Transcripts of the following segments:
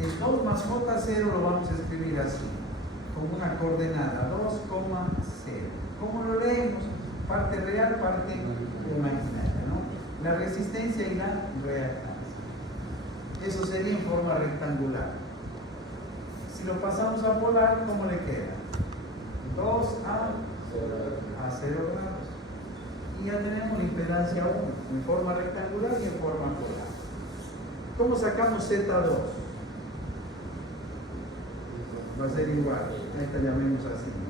El 2 más J0 lo vamos a escribir así, con una coordenada 2,0. ¿Cómo lo leemos? Parte real, parte imaginaria, ¿no? La resistencia y la reactancia. Eso sería en forma rectangular. Si lo pasamos a polar, ¿cómo le queda? 2 a 0 grados. Y ya tenemos la impedancia 1 en forma rectangular y en forma polar. ¿Cómo sacamos Z2? Va a ser igual. Esta llamemos así, ¿no?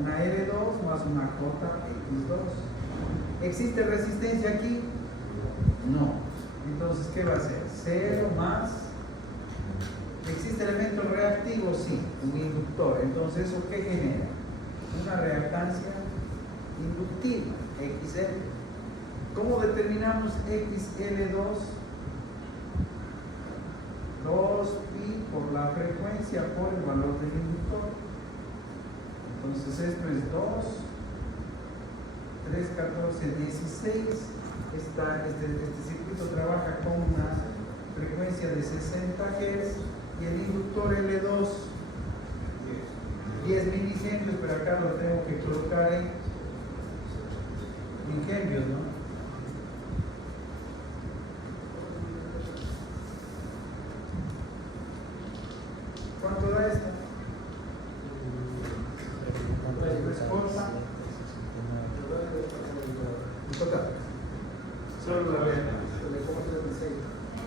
Una R2 más una JX2. ¿Existe resistencia aquí? No. Entonces, ¿qué va a ser? 0 más. ¿Existe elemento reactivo? Sí, un inductor. Entonces, ¿eso qué genera? Una reactancia inductiva, XL. ¿Cómo determinamos XL2? 2pi por la frecuencia por el valor del inductor. Entonces, esto es 2, 3, 14, 16. Este circuito trabaja con una frecuencia de 60 Hz y el inductor L2 10 milihenrios, pero acá lo tengo que colocar en milihenrios, ¿no? ¿Cuánto da esto? Respuesta. En total. Solo la vena.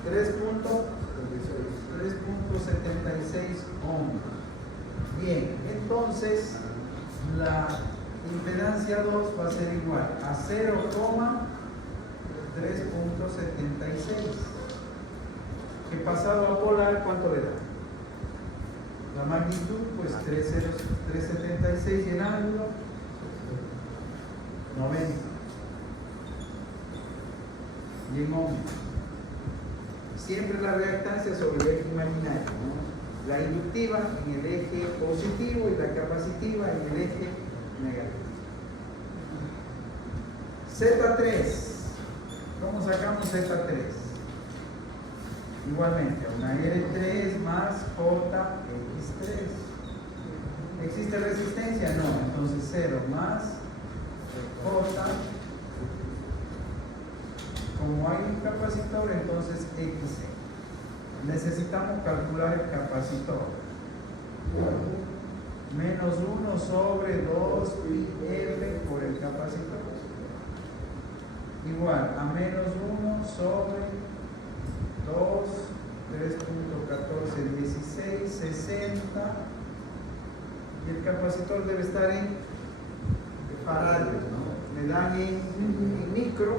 3.76 ohms. Bien, entonces la impedancia 2 va a ser igual a 0,3.76. Que pasado a polar, ¿cuánto le da? La magnitud, pues 376 y el ángulo 90. Bien, ohms. Siempre la reactancia sobre el eje imaginario, ¿no? La inductiva en el eje positivo y la capacitiva en el eje negativo. Z3. ¿Cómo sacamos Z3? Igualmente, una R3 más JX3. ¿Existe resistencia? No. Entonces 0 más J. Como hay un capacitor, entonces XC. Necesitamos calcular el capacitor. Menos 1 sobre 2πf por el capacitor. Igual a menos 1 sobre 2, 3.14, 16, 60. Y el capacitor debe estar en faradios, ¿no? Me dan en micro.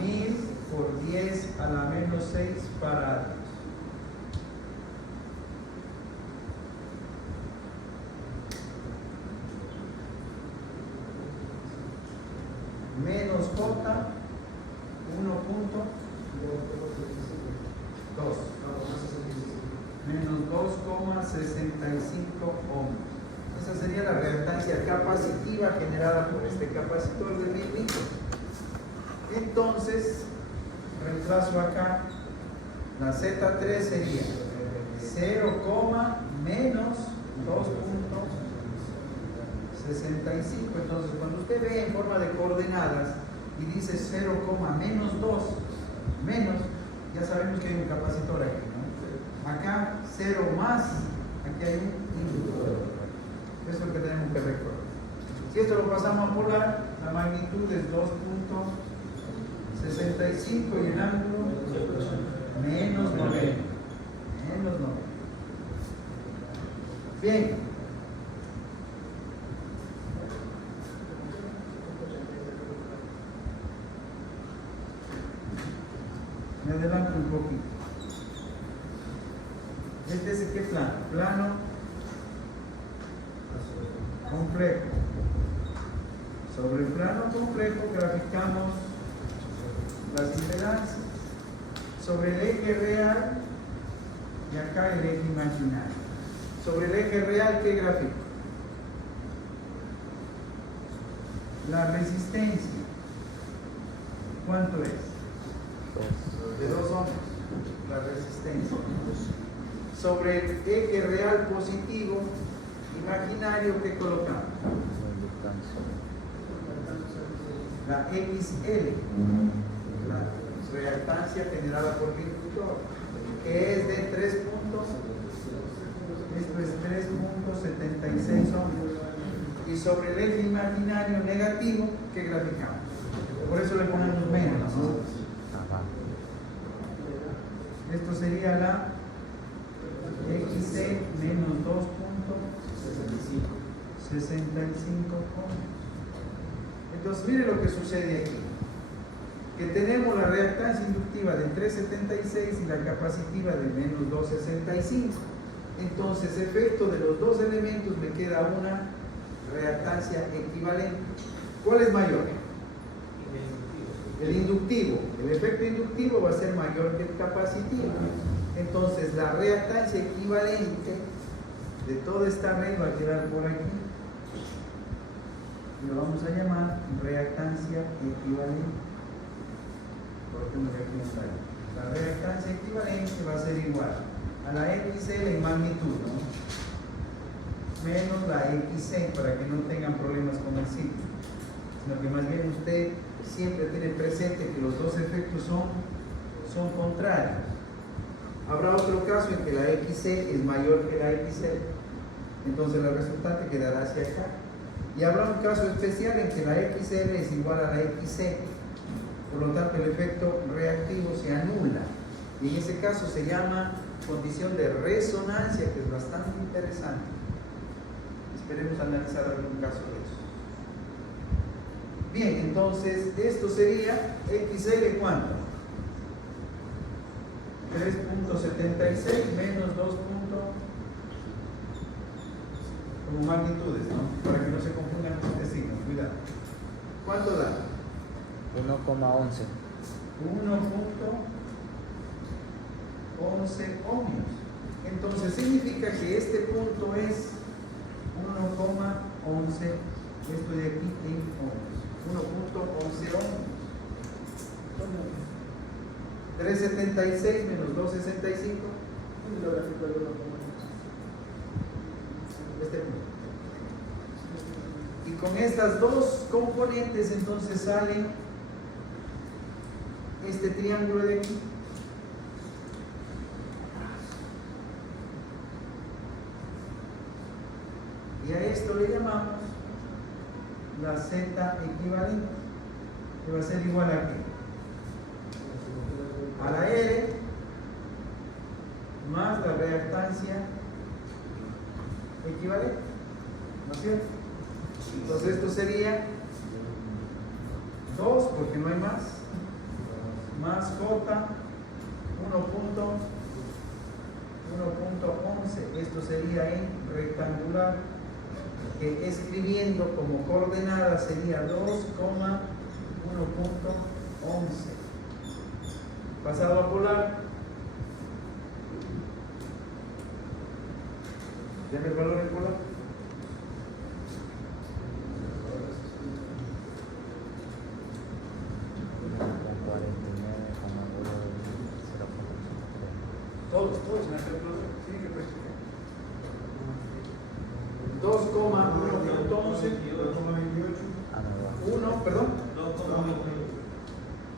1000 por 10 a la menos 6 faradios. Menos J 1.2. Menos 2,65 ohms. Esa sería la reactancia capacitiva generada por este capacitor de 1000 micros. Entonces, reemplazo acá, la Z3 sería 0, menos 2.65. Entonces, cuando usted ve en forma de coordenadas y dice 0, menos 2, menos, ya sabemos que hay un capacitor aquí, ¿no? Acá 0 más, aquí hay un inductor. Eso es lo que tenemos que recordar. Si esto lo pasamos a polar, la magnitud es 2.65 y el ángulo menos 90. Menos 90. Bien. Me adelanto un poquito. ¿Este es qué plano? Plano complejo. Sobre el plano complejo graficamos las impedancias. Sobre el eje real y acá el eje imaginario. Sobre el eje real, ¿qué grafico? La resistencia. ¿Cuánto es? De 2 ohms. la resistencia. Sobre el eje real positivo, imaginario, ¿qué colocamos? La XL, la reactancia generada por el inductor, que es de 3 puntos, esto es 3.76 ohmios. Y sobre el eje imaginario negativo, ¿qué graficamos? Por eso le ponemos menos, ¿no? Esto sería la XC menos 2.65 ohmios. Entonces, mire lo que sucede aquí. Que tenemos la reactancia inductiva del 3.76 y la capacitiva de menos 2.65. Entonces, efecto de los dos elementos, me queda una reactancia equivalente. ¿Cuál es mayor? El inductivo. El efecto inductivo va a ser mayor que el capacitivo. Entonces, la reactancia equivalente de toda esta red va a quedar por aquí. Y lo vamos a llamar reactancia equivalente. La reactancia equivalente va a ser igual a la XL en magnitud, ¿no? Menos la XC, para que no tengan problemas con el ciclo, sino que más bien usted siempre tiene presente que los dos efectos son contrarios. Habrá otro caso en que la XC es mayor que la XL, entonces la resultante quedará hacia acá. Y habrá un caso especial en que la XL es igual a la XC, por lo tanto el efecto reactivo se anula. Y en ese caso se llama condición de resonancia, que es bastante interesante. Esperemos analizar algún caso de eso. Bien, entonces esto sería XL, ¿cuánto? 3.76 menos 2. Como magnitudes, ¿no? Para que no se confundan con este signo, cuidado. ¿Cuánto da? 1,11. 1.11 ohmios. Entonces significa que este punto es 1,11, esto de aquí en ohmios. 1.11 ohmios. 3.76 menos 2.65. Este punto. Y con estas dos componentes entonces sale este triángulo de aquí. Y a esto le llamamos la Z equivalente, que va a ser igual a ¿qué? A la R más la reactancia equivalente, ¿no es cierto? Entonces esto sería 2, porque no hay más J 1.11. Esto sería en rectangular, que escribiendo como coordenada sería 2,1.11. Pasado a polar, ¿tiene el valor en polar? Todos me hacen problema. Tiene que practicar. 2,1.11. 1, perdón.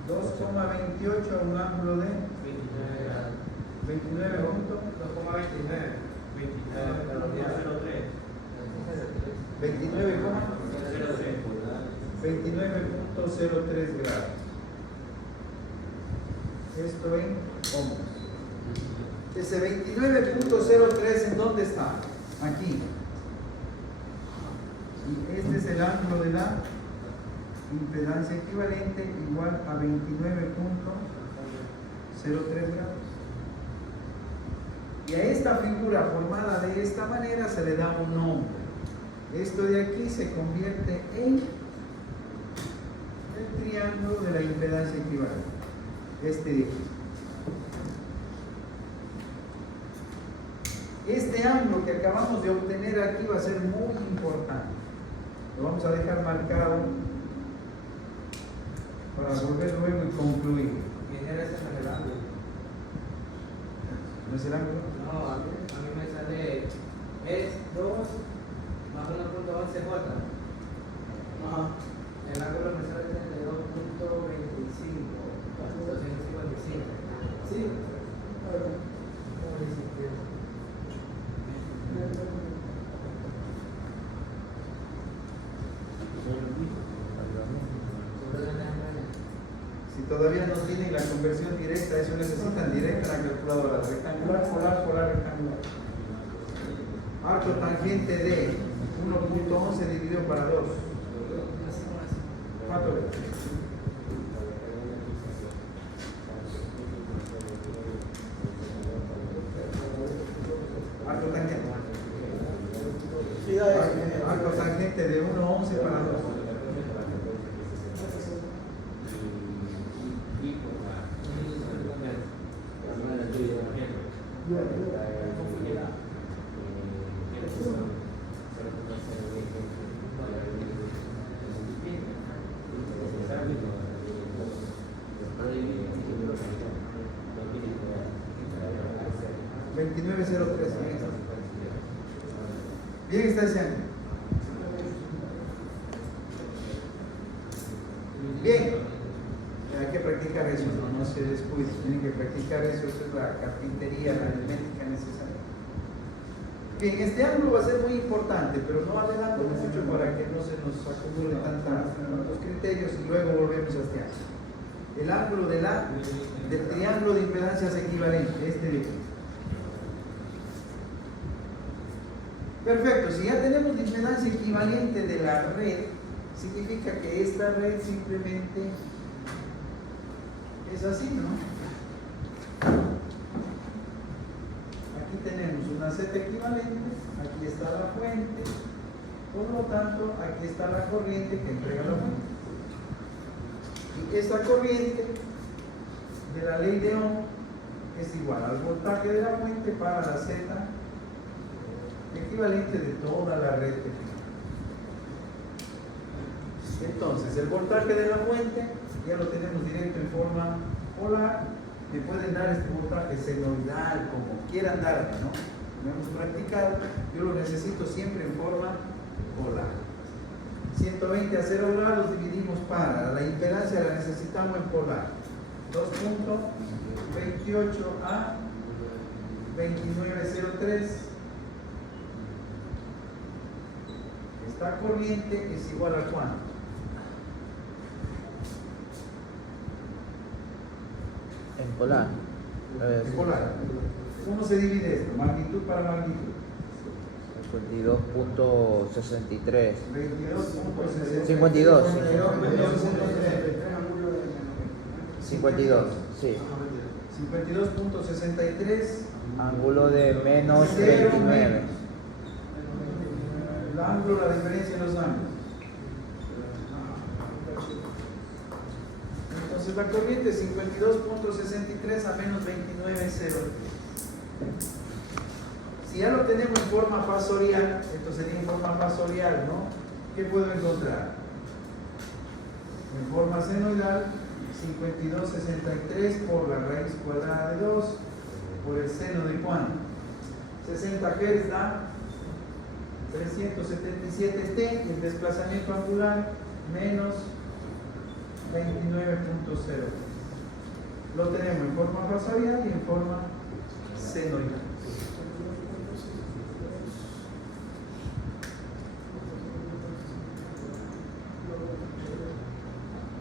2,28 a un ángulo de 29 puntos. 29.03 grados. Esto en ohmios. Ese 29.03, ¿en dónde está? Aquí. Y este es el ángulo de la impedancia equivalente, igual a 29.03 grados. Y a esta figura formada de esta manera se le da un nombre. Esto de aquí se convierte en el triángulo de la impedancia equivalente. Este de aquí. Este ángulo que acabamos de obtener aquí va a ser muy importante. Lo vamos a dejar marcado para volver luego y concluir. ¿No es el ángulo? No, a mí me sale es 2 más 1.11J. Ajá. El ángulo me sale 32.25. 255. Sí. Si todavía no tienen la conversión directa, eso necesitan directa en la calculadora. Rectangular, polar, polar, rectangular. Arco tangente de 1.11 dividido para 2. ¿Cuánto ves? Arco tangente. Arco tangente de 1.11 para 2. Bien está ese ángulo. Bien. Hay que practicar eso, no se descuide. Tienen que practicar eso, eso es la carpintería, la aritmética necesaria. Bien, este ángulo va a ser muy importante, pero no adelanto mucho para que no se nos acumulen tantos criterios y luego volvemos a este ángulo. El ángulo del triángulo de impedancias equivalente, este de aquí. Perfecto, si ya tenemos la impedancia equivalente de la red, significa que esta red simplemente es así, ¿no? Aquí tenemos una Z equivalente, aquí está la fuente, por lo tanto, aquí está la corriente que entrega la fuente. Y esta corriente de la ley de Ohm es igual al voltaje de la fuente para la Z equivalente de toda la red que tenemos. Entonces, el voltaje de la fuente ya lo tenemos directo en forma polar. Me pueden dar este voltaje senoidal, como quieran darme, ¿no? Lo hemos practicado. Yo lo necesito siempre en forma polar. 120 a 0 grados dividimos para la impedancia, la necesitamos en polar. 2.28 a 29.03. Esta corriente es igual a ¿cuánto? En polar. En polar. ¿Cómo se divide esto? Magnitud para magnitud. 52.63. 22.63. 52. 52, sí. 52.63. Ángulo de menos 29. El ángulo, la diferencia en los ángulos. Entonces la corriente es 52.63 a menos 29.0. Si ya lo tenemos en forma fasorial, esto sería en forma fasorial, ¿no? ¿Qué puedo encontrar? En forma senoidal, 52.63 por la raíz cuadrada de 2 por el seno de ¿cuánto? 60 Hz da 377 T y el desplazamiento angular menos 29.0. Lo tenemos en forma fasorial y en forma senoidal.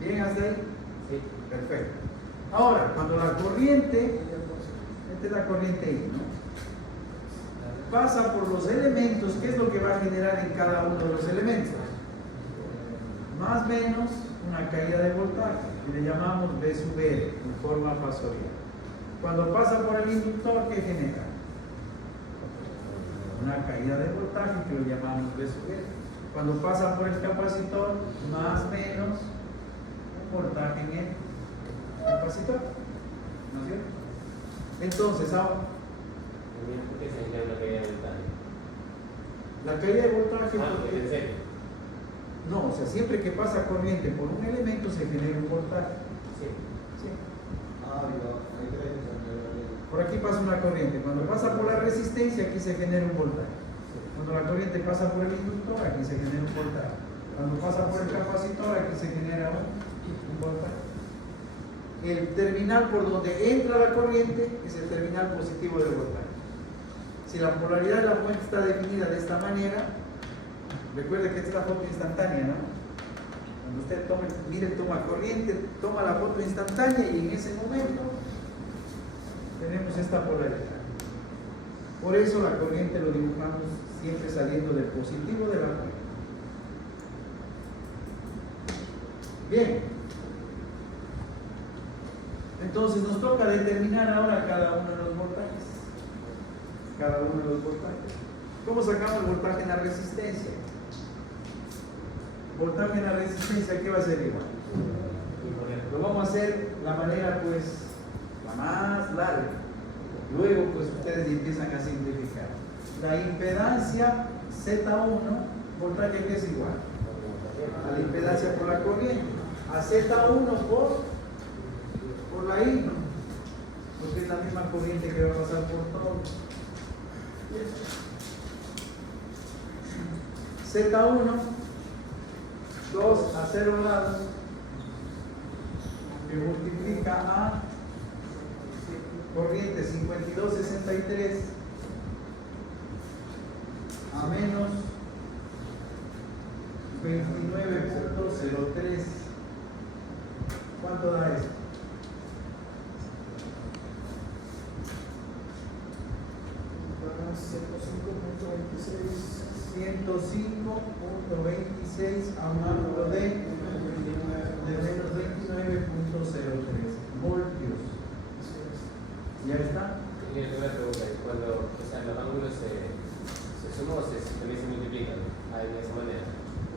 ¿Bien hasta ahí? Sí. Perfecto. Ahora, cuando la corriente, esta es la corriente I, ¿no? Pasa por los elementos, ¿qué es lo que va a generar en cada uno de los elementos? Más o menos una caída de voltaje, y le llamamos V sub R en forma fasorial. Cuando pasa por el inductor, ¿qué genera? Una caída de voltaje que lo llamamos V sub R. Cuando pasa por el capacitor, más o menos un voltaje en el capacitor, ¿no es cierto? Entonces, ahora, la caída de voltaje, no, o sea, siempre que pasa corriente por un elemento se genera un voltaje. Sí. ¿Sí? Por aquí pasa una corriente. Cuando pasa por la resistencia, aquí se genera un voltaje. Cuando la corriente pasa por el inductor, aquí se genera un voltaje. Cuando pasa por el capacitor, aquí se genera un voltaje. El terminal por donde entra la corriente es el terminal positivo del voltaje. Si la polaridad de la fuente está definida de esta manera, recuerde que esta es la foto instantánea, ¿no? Cuando usted toma corriente, toma la foto instantánea y en ese momento tenemos esta polaridad. Por eso la corriente lo dibujamos siempre saliendo del positivo de la fuente. Bien. Entonces nos toca determinar ahora cada uno de los voltajes. Cada uno de los voltajes. ¿Cómo sacamos el voltaje en la resistencia? Voltaje en la resistencia, ¿qué va a ser igual? Lo vamos a hacer la manera pues la más larga. Luego pues ustedes empiezan a simplificar. La impedancia Z1, voltaje que es igual a la impedancia por la corriente, a Z1 por la I, ¿no? Porque es la misma corriente que va a pasar por todo. Z1, 2 a 0 lados, que multiplica a corriente 5263 a menos 29.03. ¿Cuánto da esto? 105.26 a un ángulo de menos 29.03 voltios. ¿Ya está? Tiene que ver cuando los ángulos se suman o también se multiplican de esa manera.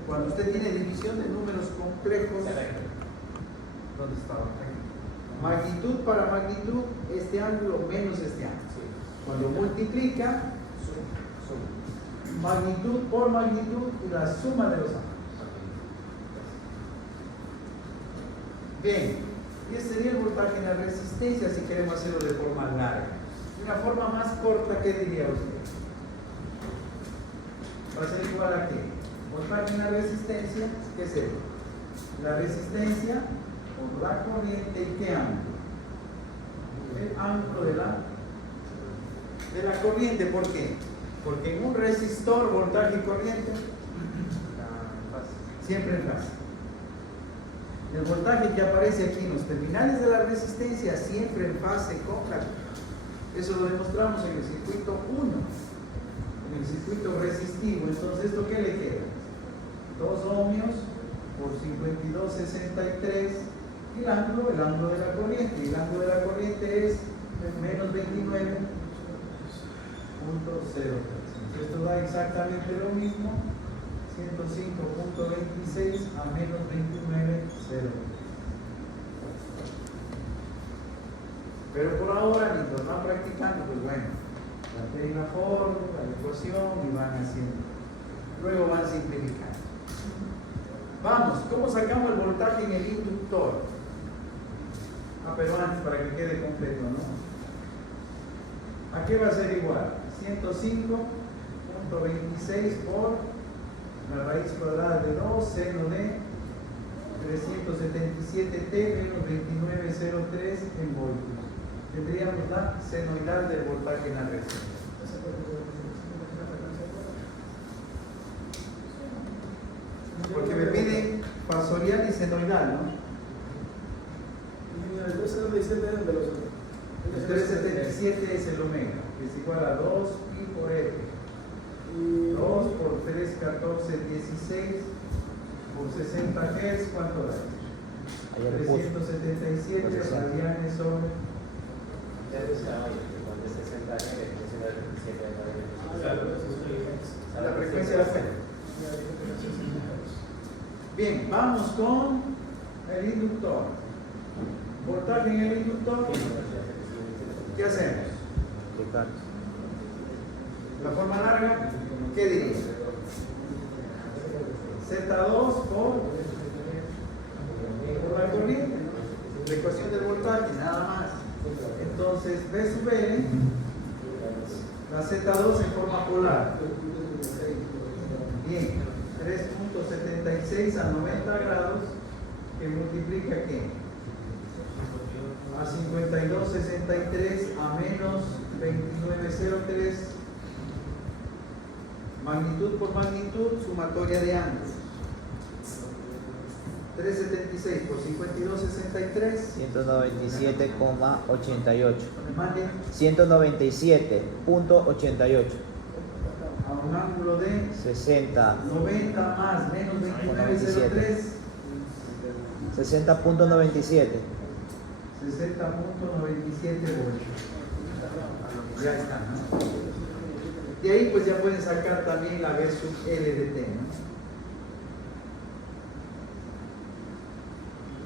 Cuando usted tiene división de números complejos, Correcto. ¿dónde estaba? Magnitud para magnitud, este ángulo menos este ángulo. Sí. Cuando multiplica, magnitud por magnitud y la suma de los ángulos. Bien, y este sería el voltaje en la resistencia si queremos hacerlo de forma larga. De una forma más corta, ¿qué diría usted? Va a ser igual a qué? Voltaje en la resistencia, ¿qué sería? La resistencia por la corriente y ¿qué ángulo? El ángulo de la corriente. ¿Por qué? Porque en un resistor, voltaje y corriente siempre en fase. El voltaje que aparece aquí en los terminales de la resistencia siempre en fase con la. Eso lo demostramos en el circuito 1, en el circuito resistivo. Entonces, ¿esto qué le queda? 2 ohmios por 52.63 y el ángulo de la corriente. Y el ángulo de la corriente es menos 29.03. Esto da exactamente lo mismo, 105.26 a menos 29.0. Pero por ahora, mientras van practicando, pues bueno, planteen la fórmula, la ecuación y van haciendo. Luego van simplificando. Vamos, ¿cómo sacamos el voltaje en el inductor? Pero antes, para que quede completo, ¿no? ¿A qué va a ser igual? 105.26 por la raíz cuadrada de 2 seno de 377t menos 29.03 en voltios. Tendríamos la senoidal del voltaje en la resistencia. Porque me piden fasorial y senoidal, ¿no? El 377 es el omega, que es igual a 2 pi por f. 2 por 3, 14, 16 por 60 Hz, ¿cuánto da? Ayer puse 377 radianes sobre. Ya decía, cuando es 60 La frecuencia de la fe. Bien, vamos con el inductor. Voltaje en el inductor. ¿Qué hacemos? aplicar. La forma larga, ¿qué diría? Z2 por la corriente, la ecuación del voltaje, nada más. Entonces, B sub L, la Z2 en forma polar. Bien, 3.76 a 90 grados, que multiplica ¿qué? A 52.63 a menos 29.03, magnitud por magnitud, sumatoria de ángulos. 376 por 52.63. 197,88. Mande 197.88. a un ángulo de 60. 90 más menos 29.03. 60.97. 60.97 voltios. Ya está, ¿no? De ahí pues ya pueden sacar también la B sub L de T, ¿no?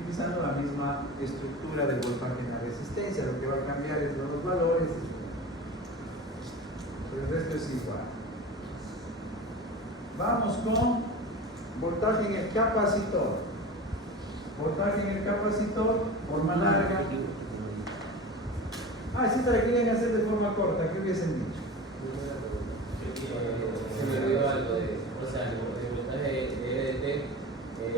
Utilizando la misma estructura del voltaje en la resistencia, lo que va a cambiar es los valores, pero el resto es igual. Vamos con voltaje en el capacitor. Voltaje en el capacitor, forma larga. Sí, te la querían hacer de forma corta, ¿qué hubiesen dicho? Se me olvidó algo de, o sea, el voltaje de EDT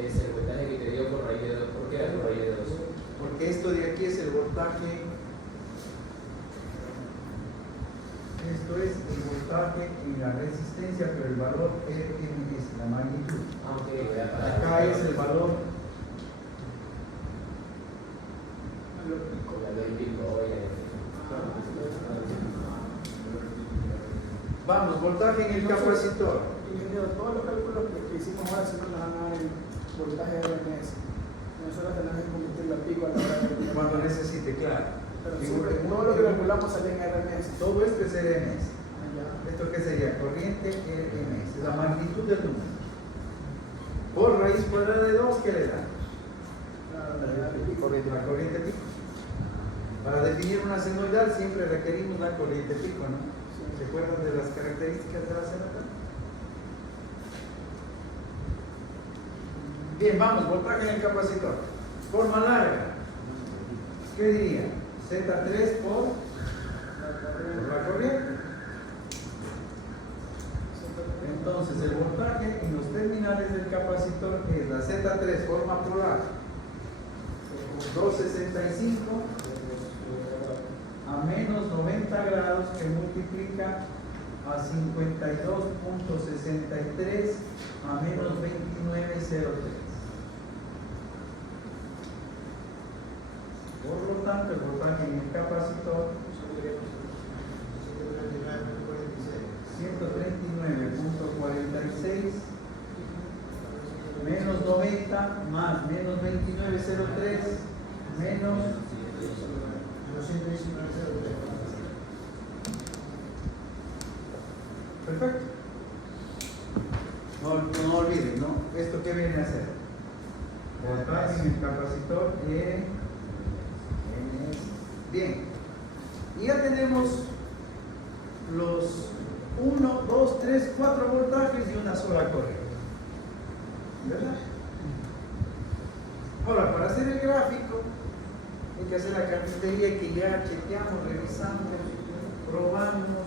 es el voltaje que te dio por raíz de 2. ¿Por qué era por raíz de 2? Porque esto de aquí es el voltaje. Esto es el voltaje en la resistencia, pero el valor RM es la magnitud. Ok, voy a parar. Acá es el valor. Vamos, voltaje en el capacitor. Ingeniero, todos los cálculos que hicimos ahora siempre nos van a dar el voltaje de RMS. Nosotros tenemos que convertir la pico a la hora de Cuando necesite, claro. Pero siempre, todo lo que calculamos sale en RMS. Todo esto es RMS. Ya. ¿Esto qué sería? Corriente RMS. La magnitud del número. Por raíz cuadrada de 2, ¿qué le da? La corriente pico. Para definir una senoidal siempre requerimos la corriente pico, ¿no? ¿Se acuerdan de las características de la senoidal? Bien, vamos, voltaje en el capacitor. Forma larga. ¿Qué diría? Z3 por la corriente. Entonces, el voltaje en los terminales del capacitor es la Z3 forma polar 265 a menos 90 grados, que multiplica a 52.63 a menos 29.03. Por lo tanto, el voltaje en el capacitor 139.46 menos 90 más menos 29.03 menos 219.03. Perfecto. No olviden, ¿no? ¿Esto qué viene a ser? Voltaje en el capacitor bien. Y ya tenemos los 1, 2, 3, 4 voltajes y una sola corriente. ¿Verdad? Ahora, para hacer el gráfico, hay que hacer la carpintería que ya chequeamos, revisamos, probamos.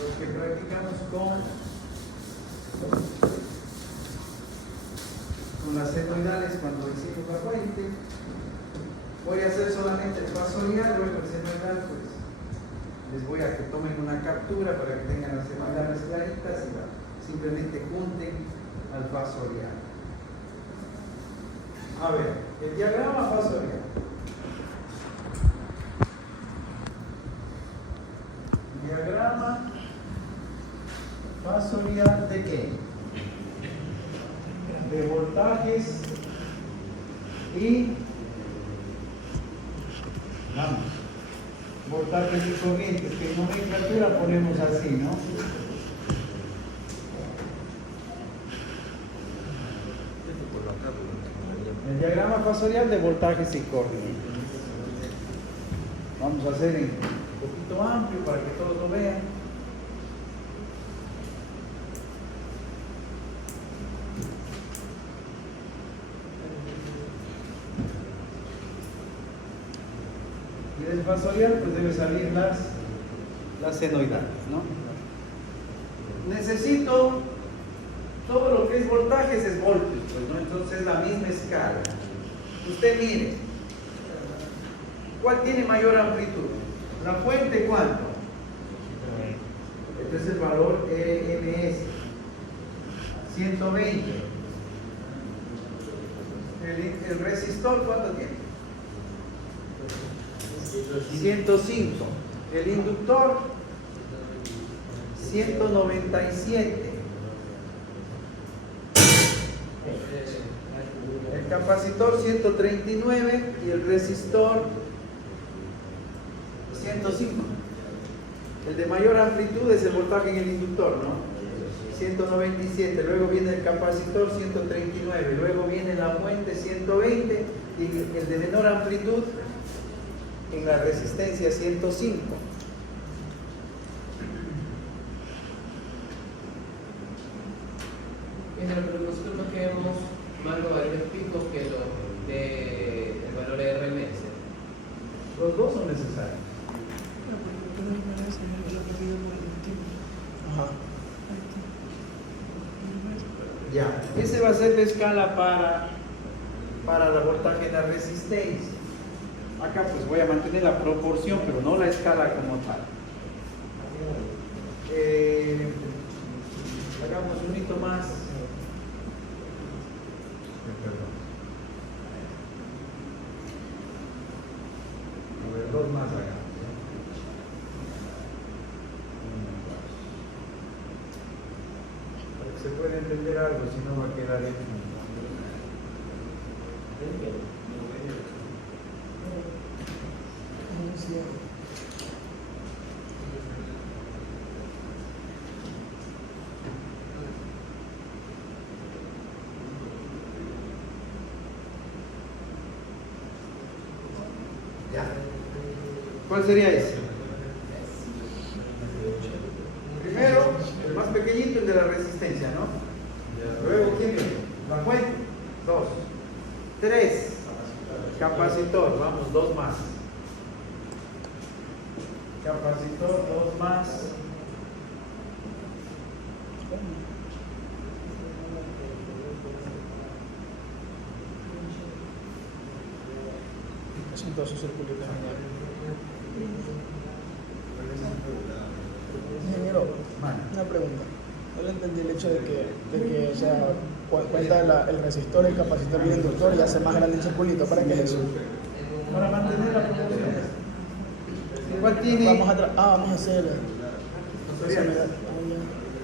Los que practicamos con las senoidales cuando hicimos la fuente. Voy a hacer solamente el fasorial, luego el senoidal, pues les voy a que tomen una captura para que tengan las senoidales claritas y simplemente junten al fasorial. A ver, el diagrama fasorial. Diagrama fasorial de qué? De voltajes y vamos, voltajes y corrientes, que en nomenclatura ponemos así, ¿no? El diagrama fasorial de voltajes y corrientes. Vamos a hacer en un poquito amplio para que todos lo vean. Y del fasorial pues debe salir las senoidales, ¿no? Necesito todo lo que es voltajes es voltios, pues, ¿no? Entonces la misma escala. Usted mire, ¿cuál tiene mayor amplitud? La fuente, ¿cuánto? Este es el valor RMS, 120. El resistor, ¿cuánto tiene? 105. El inductor, 197. El capacitor, 139. Y el resistor, 105. El de mayor amplitud es el voltaje en el inductor, ¿no? 197, luego viene el capacitor 139, luego viene la fuente 120 y el de menor amplitud en la resistencia 105. Pero nosotros no queremos más logaritmos picos que los del valor de RMS. Los dos son necesarios. Ajá. Ya, ese va a ser la escala para la voltaje de la resistencia. Acá pues voy a mantener la proporción, pero no la escala como tal. Hagamos un hito más. Perdón. A ver, dos más hagamos. Para que se pueda entender algo, si no va a quedar en... Ya. ¿Cuál sería ese? Primero, el más pequeñito, el de la resistencia, ¿no? Luego, ¿quién viene? La fuente. 2. 3. Capacitor, vamos, 2 más. Capacitor, 2 más. Entonces, circulito. Ingeniero, una pregunta. No le entendí el hecho de que o sea, cuenta el resistor, el capacitor y el inductor y hace más grande el circulito. ¿Para qué es eso? Para mantener la proporción. ¿Cuál tiene? Vamos a hacer.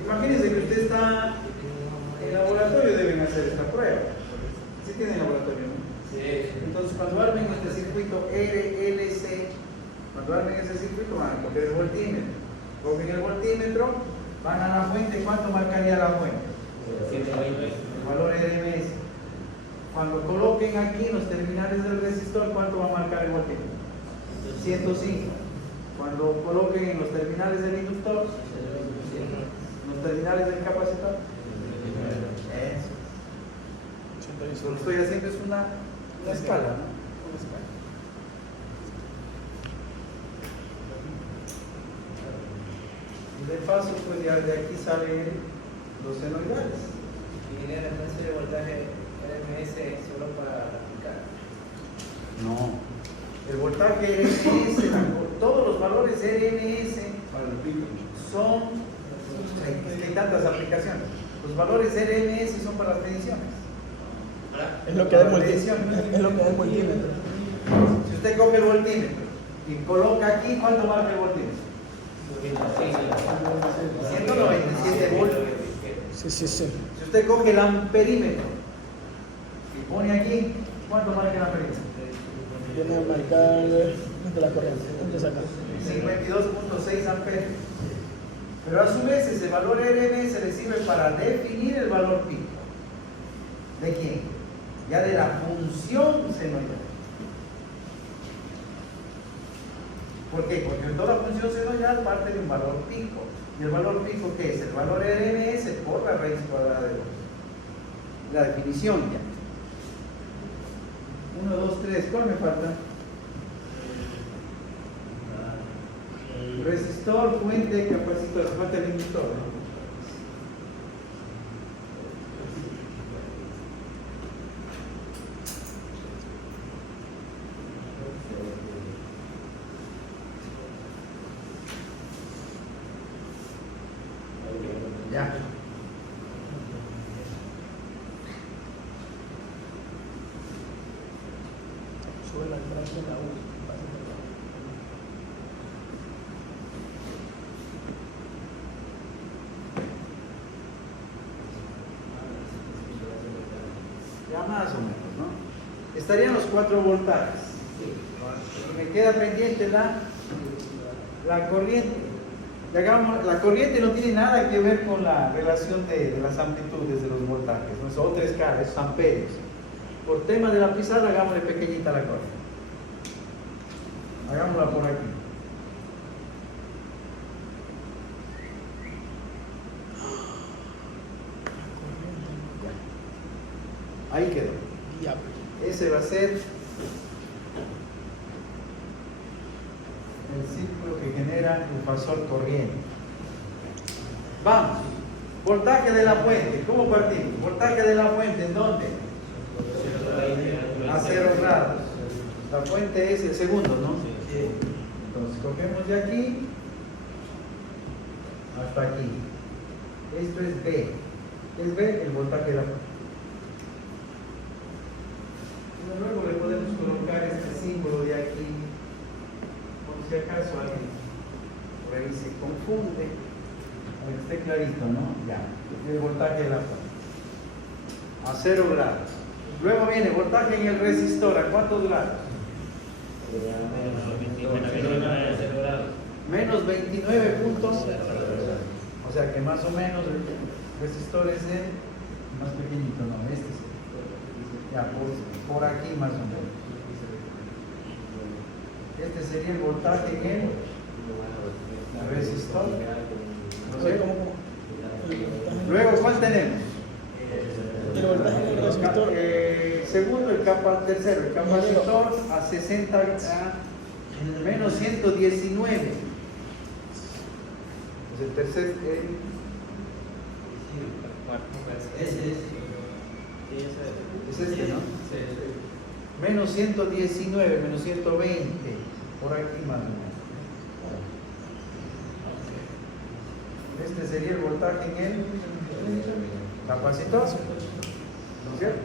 Imagínense que usted está en laboratorio, deben hacer esta prueba. ¿Sí tienen laboratorio, no? Sí. Entonces, cuando armen este circuito RLC, cuando armen ese circuito van a coger el voltímetro. Cogen el voltímetro, van a la fuente. ¿Cuánto marcaría la fuente? 120. El valor RMS. Cuando coloquen aquí en los terminales del resistor, ¿cuánto va a marcar el voltímetro? 105. Cuando coloquen en los terminales del inductor, en los terminales del capacitor, eso. Lo que estoy haciendo es una escala, ¿no? Una escala. Y de paso, pues ya de aquí salen los senoidales. Y la referencia de voltaje RMS solo para aplicar. No. El voltaje RMS, todos los valores RMS son, hay tantas aplicaciones. Los valores RMS son para las mediciones. Es lo que da el multímetro. Si usted coge el voltímetro y coloca aquí, ¿cuánto marca el voltímetro? 197 voltios. Sí. Si usted coge el amperímetro y pone aquí, ¿cuánto marca el amperímetro? Viene a marcar de la corriente. Entonces acá. 52.6 amperios. Pero a su vez ese valor RMS le sirve para definir el valor pico. ¿De quién? Ya de la función senoidal. ¿Por qué? Porque toda función senoidal parte de un valor pico. ¿Y el valor pico qué es? El valor RMS por la raíz cuadrada de 2. La definición ya. 1, 2, 3. ¿Cuál me falta? resistor, fuente, capacitor. Falta el inductor, ¿no? Ya. Sube la entrada de la U. Ya más o menos, ¿no? Estarían los 4 voltajes. Y me queda pendiente la corriente. La corriente no tiene nada que ver con la relación de las amplitudes de los voltajes, ¿no? Es otra escala, es amperios. Por tema de la pizarra, hagámosle pequeñita la corriente. Hagámosla por aquí. Ahí quedó. Diablo. Ese va a ser el círculo que genera el fasor corriente. Vamos. Voltaje de la fuente. ¿Cómo partimos? Voltaje de la fuente, ¿en dónde? A 0 grados. La fuente es el segundo, ¿no? Entonces cogemos de aquí hasta aquí. Esto es B. Es B el voltaje de la fuente. Luego le podemos colocar este símbolo de aquí, por si acaso alguien por ahí se confunde, para que esté clarito, ¿no? Ya, el voltaje de la fuente a 0 grados. Luego viene voltaje en el resistor, ¿a cuántos grados? Menos 29 puntos, o sea que más o menos el resistor es el más pequeñito, no, este es ya, por aquí más o menos. Este sería el voltaje en el resistor. ¿No sé? Luego, ¿cuál tenemos? El voltaje en el resistor. Segundo, tercero, el capacitor a 60 a menos 119. Pues el tercer. Es este, ¿no? Menos 119, menos 120, por aquí más o menos. Este sería el voltaje en el capacitor. ¿No es cierto?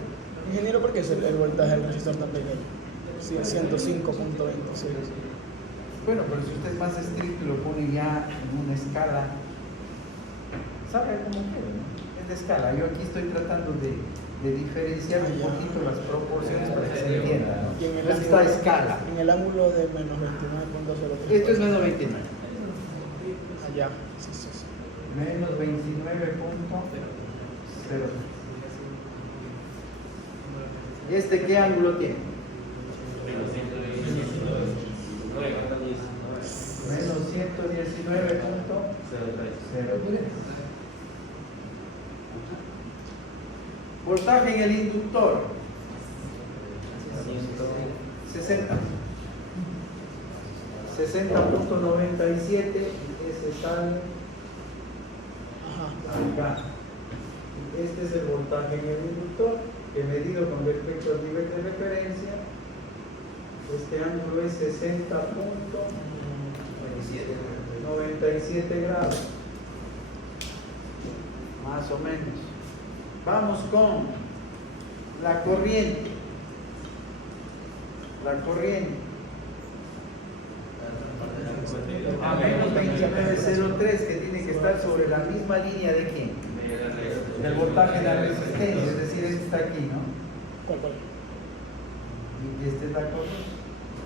Ingeniero, ¿por qué es el voltaje del resistor tan pequeño? Sí, 105.26. Bueno, pero si usted es más estricto y lo pone ya en una escala, sabe cómo quiere, ¿no? Es de escala. Yo aquí estoy tratando de diferenciar un poquito las proporciones para que se entienda, ¿no? Y en el Esta ángulo, escala. en el ángulo de menos 29.03. Esto es menos 29. Allá. Sí, sí, sí. Menos 29.0. ¿Este qué ángulo tiene? Menos 119.03. Voltaje en el inductor. 60. 60.97. Ese sale acá. Este es el voltaje en el inductor, que medido con respecto al nivel de referencia, este ángulo es 60.97 grados, más o menos. Vamos con la corriente. La corriente a menos 29.03, que tiene que estar sobre la misma línea de quién? El voltaje de la resistencia, es decir, este está aquí, ¿no? ¿Cuál? Y este es la corriente.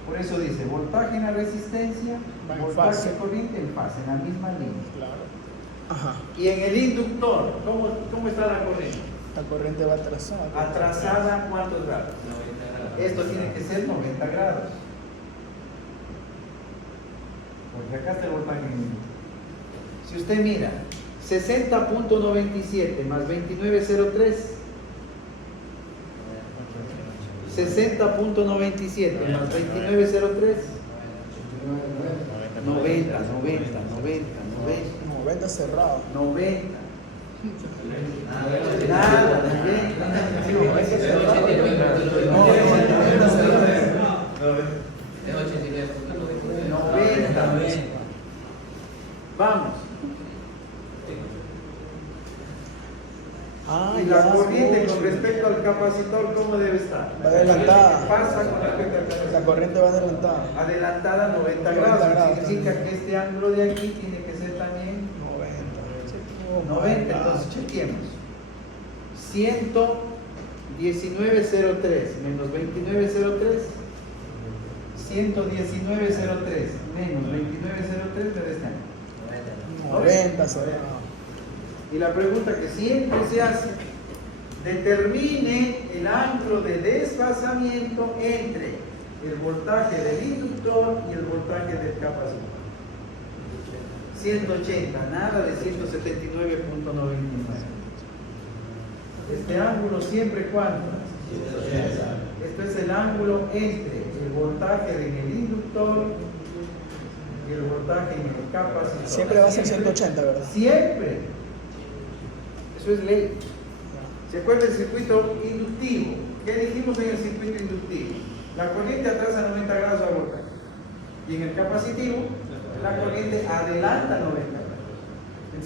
Por eso dice, voltaje en la resistencia, Va en voltaje fase. corriente en fase, en la misma línea. Claro. Ajá. Y en el inductor, ¿cómo está la corriente? La corriente va atrasada. Atrasada, ¿cuántos grados? Esto tiene que ser 90 grados. Porque acá está el voltaje en el inductor. Si usted mira, 60.97 más 29.03, 60.97 más 29.03, 90 cerrado. 90. Nada, 90 cerrado. Es 89. 90. Vamos. Ah, Y la corriente con respecto al capacitor, ¿cómo debe estar? Va adelantada. ¿Qué pasa con respecto al La capacitor? corriente va adelantada. Adelantada 90 90 grados. grados. Significa que este ángulo de aquí tiene que ser también 90. Entonces chequemos. 119.03 menos 29.03. 119.03 menos 29.03 debe estar. 90 cerrado. Y la pregunta que siempre se hace, determine el ángulo de desfasamiento entre el voltaje del inductor y el voltaje del capacitor. 180, nada de 179.99. Este ángulo siempre cuánto. Esto es el ángulo entre el voltaje en el inductor y el voltaje en el capacitor. Siempre va a ser 180, ¿verdad? Siempre. Eso es ley. ¿Se acuerda del circuito inductivo? ¿Qué dijimos en el circuito inductivo? La corriente atrasa 90 grados al voltaje. Y en el capacitivo, la corriente adelanta 90 grados.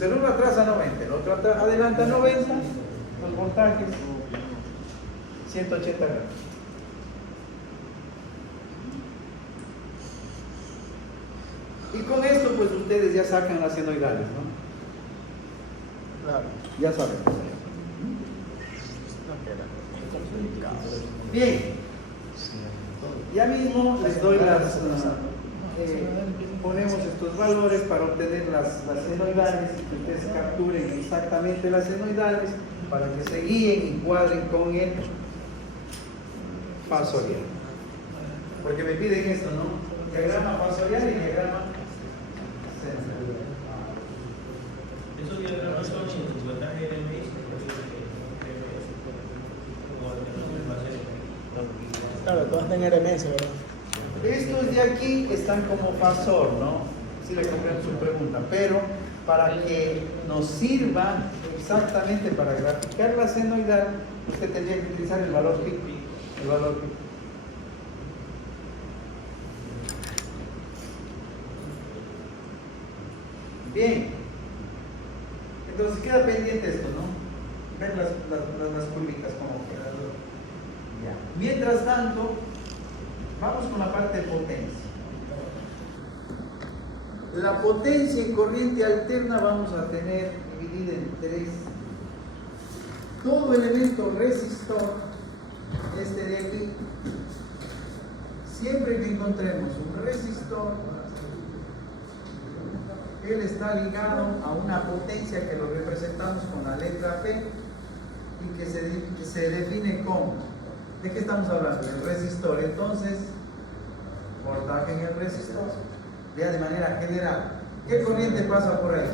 El uno atrasa 90, el otro adelanta 90, los voltajes 180 grados. Y con esto, pues ustedes ya sacan las senoidales, ¿no? Claro. Ya saben. Bien. Ya mismo les doy las. Ponemos estos valores para obtener las senoidales y que ustedes capturen exactamente las senoidales para que se guíen y cuadren con el fasorial. Porque me piden esto, ¿no? Diagrama fasorial y diagrama senoidal. Esos diagramas son el voltaje RMS. Claro, todas están en RMS, ¿verdad? Estos de aquí están como fasor, ¿no? Sí le comprendo su pregunta, pero para que nos sirva exactamente para graficar la senoidal, usted tendría que utilizar el valor pico. El valor pico. Bien. Entonces queda pendiente esto, ¿no? Ver las curvitas como quedan. Ya. Mientras tanto, vamos con la parte de potencia. La potencia en corriente alterna vamos a tener dividida en tres. Todo elemento resistor, este de aquí, siempre que encontremos un resistor, él está ligado a una potencia que lo representamos con la letra P y que se define como. ¿De qué estamos hablando? Del resistor. Entonces, voltaje en el resistor. Vea de manera general. ¿Qué corriente pasa por ahí?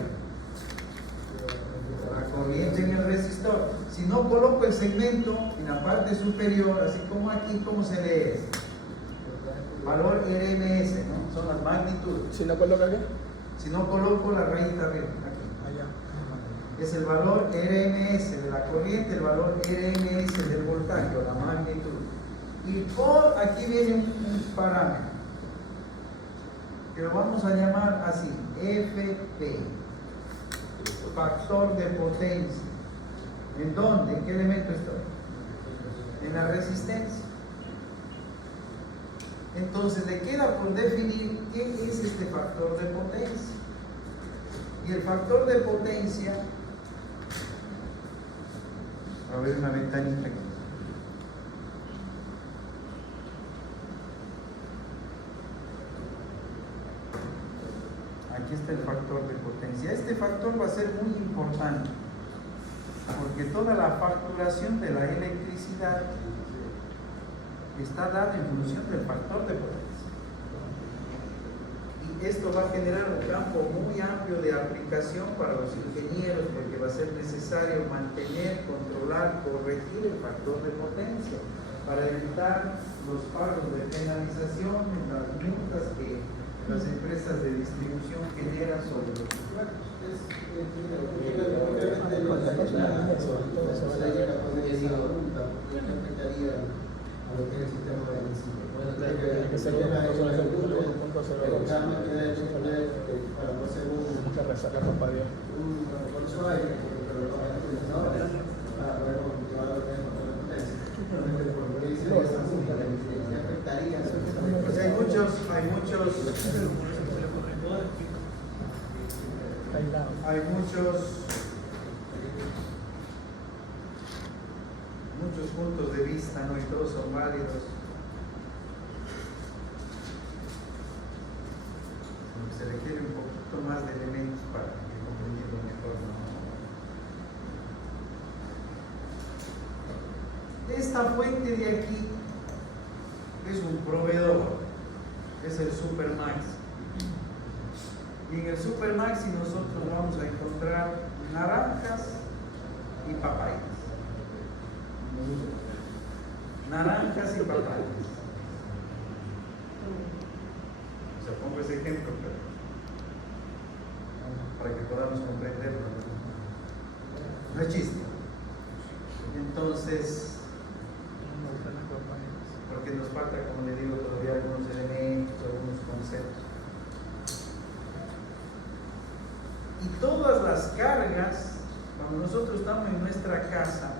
La corriente en el resistor. Si no coloco el segmento en la parte superior, así como aquí, ¿cómo se lee esto? Valor RMS, ¿no? Son las magnitudes. Si no coloca qué? Si no coloco la rayita arriba, aquí. Allá. Es el valor RMS de la corriente, el valor RMS del voltaje o la magnitud. Y por aquí viene un parámetro que lo vamos a llamar así, FP, factor de potencia. ¿En dónde? ¿En qué elemento está? En la resistencia. Entonces, le queda por definir qué es este factor de potencia. Y el factor de potencia, a ver una ventanita aquí. Aquí está el factor de potencia. Este factor va a ser muy importante porque toda la facturación de la electricidad está dada en función del factor de potencia. Y esto va a generar un campo muy amplio de aplicación para los ingenieros porque va a ser necesario mantener, controlar, corregir el factor de potencia para evitar los pagos de penalización en las multas que las fuerzas de distribución genera sobre los usuarios. Pues hay muchos puntos de vista, ¿no? Y todos son válidos. Se requiere un poquito más de elementos para que comprendiendo mejor, ¿no? Esta fuente de aquí es un proveedor, es el Supermaxi. Y en el Supermaxi nosotros vamos a encontrar naranjas y papayas. Naranjas y papayas. O sea, pongo ese ejemplo para que podamos comprenderlo. No es chiste. Entonces, porque nos falta, como le digo, todavía algunos elementos, algunos conceptos. Y todas las cargas, cuando nosotros estamos en nuestra casa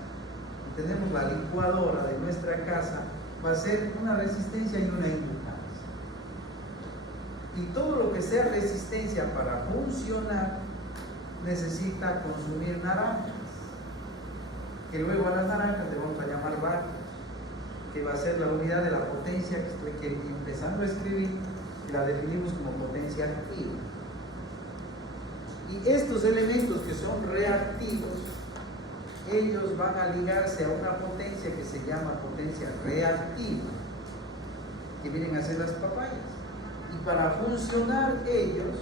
y tenemos la licuadora de nuestra casa, va a ser una resistencia y una inductancia. Y todo lo que sea resistencia para funcionar necesita consumir naranjas, que luego a las naranjas le vamos a llamar vatios, que va a ser la unidad de la potencia que estoy empezando a escribir, y la definimos como potencia activa. Y estos elementos que son reactivos, ellos van a ligarse a una potencia que se llama potencia reactiva, que vienen a ser las papayas. Y para funcionar ellos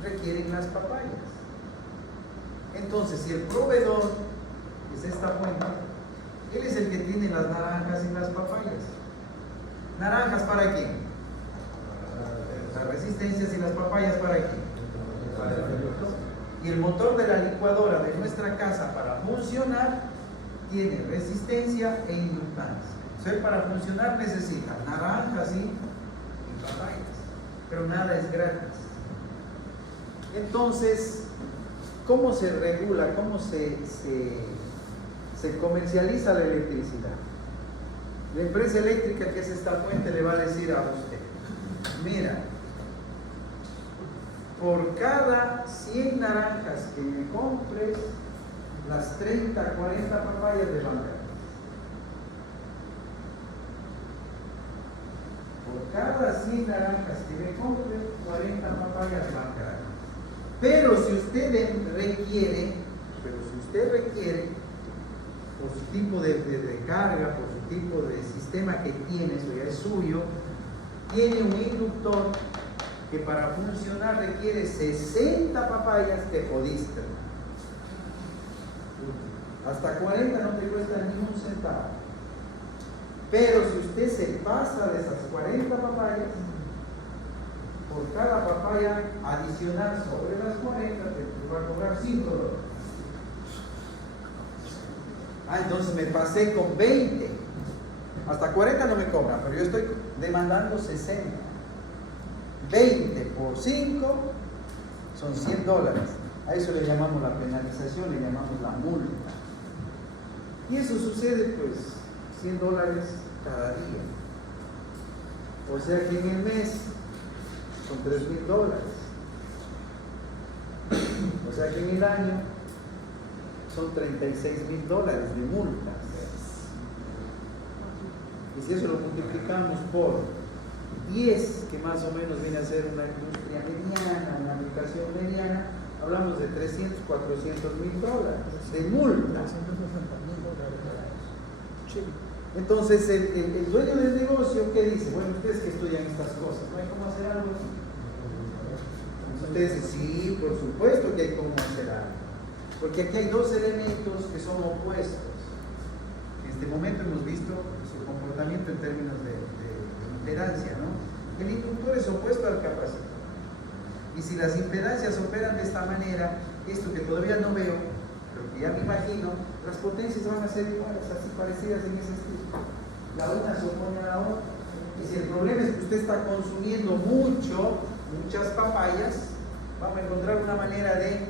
requieren las papayas. Entonces, si el proveedor es esta fuente, él es el que tiene las naranjas y las papayas. ¿Naranjas para qué? Las resistencias, y las papayas para qué? Y el motor de la licuadora de nuestra casa para funcionar tiene resistencia e inductancia. O sea, para funcionar necesita naranjas y papayas, pero nada es gratis. Entonces, ¿cómo se regula, cómo se comercializa la electricidad? La empresa eléctrica, que es esta fuente, le va a decir a usted: mira, por cada 100 naranjas que me compres, las 30, 40 papayas de banca. Por cada 100 naranjas que me compres, 40 papayas de banca. Pero si usted requiere, por su tipo de carga, por su tipo de sistema que tiene, eso ya es suyo, tiene un inductor que para funcionar requiere 60 papayas, te jodiste. Hasta 40 no te cuesta ni un centavo. Pero si usted se pasa de esas 40 papayas, por cada papaya adicional sobre las 40 te va a cobrar $5. Entonces me pasé con 20. Hasta 40 no me cobran, pero yo estoy demandando 60. 20 por 5 son $100. A eso le llamamos la penalización, le llamamos la multa. Y eso sucede, pues, $100 cada día. O sea que en el mes son $3,000. O sea que en el año son $36,000 de multas. Y si eso lo multiplicamos por 10, que más o menos viene a ser una industria mediana, una aplicación mediana, hablamos de $300,000, $400,000 de multas. Entonces el dueño del negocio, ¿qué dice? Bueno, ustedes que estudian estas cosas, ¿no hay cómo hacer algo? Ustedes dicen, sí, por supuesto que hay cómo hacer algo. Porque aquí hay dos elementos que son opuestos. En este momento hemos visto su comportamiento en términos de impedancia, ¿no? El inductor es opuesto al capacitor. Y si las impedancias operan de esta manera, esto que todavía no veo, pero que ya me imagino, las potencias van a ser iguales, así parecidas en ese estilo. La una se opone a la otra. Y si el problema es que usted está consumiendo muchas papayas, vamos a encontrar una manera de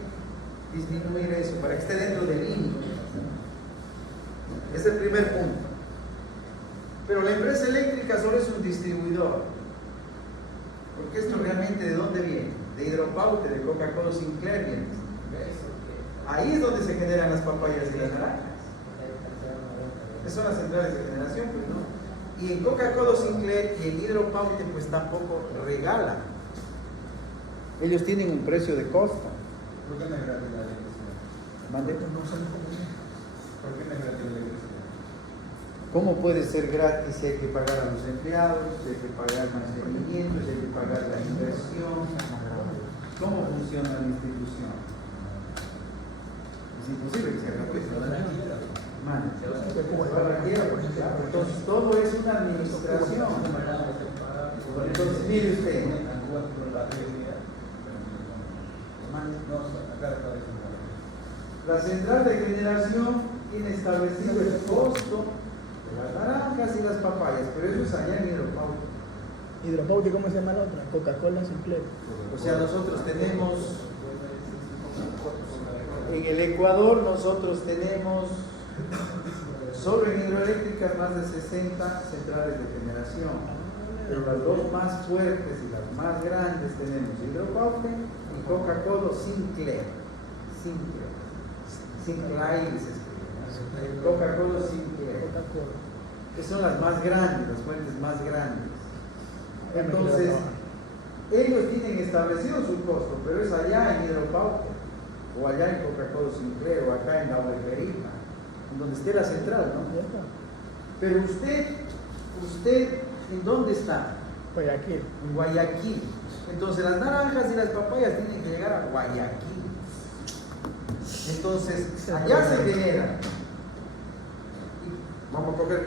disminuir eso para que esté dentro del límite. Es el primer punto. Pero la empresa eléctrica solo es un distribuidor. Porque esto realmente, ¿de dónde viene? De Hidropaute, de Coca-Cola Sinclair viene. Ahí es donde se generan las papayas y las naranjas. Esas son las centrales de generación, pues no. Y en Coca-Cola Sinclair y en Hidropaute pues tampoco regalan. Ellos tienen un precio de costo. ¿Por qué no es gratis la electricidad? Mande. ¿Por qué no es gratis la electricidad? ¿Cómo puede ser gratis si hay que pagar a los empleados, si hay que pagar mantenimiento, si hay que pagar la inversión? ¿Cómo funciona la institución? Es imposible que sea gratuito. Entonces todo es una administración. Entonces mire usted. La central de generación tiene establecido el costo de las naranjas y las papayas, pero eso es allá en Hidropaute. Hidropaute, ¿cómo se llama la otra? Coca-Cola Sinclair. O sea, nosotros tenemos, en el Ecuador, nosotros tenemos, solo en hidroeléctricas, más de 60 centrales de generación. Pero las dos más fuertes y las más grandes tenemos Hidropaute y Coca-Cola Sinclair. Sinclair se escribe. Coca-Cola Sinclair. Que son las más grandes, las fuentes más grandes. Entonces, ellos tienen establecido su costo, pero es allá en Hidropaute, o allá en Coca-Cola Sinclair, o acá en la Huelguerita, en donde esté la central, ¿no? Pero usted, ¿en dónde está? Guayaquil. En Guayaquil. Entonces las naranjas y las papayas tienen que llegar a Guayaquil. Entonces, allá se genera. Vamos a coger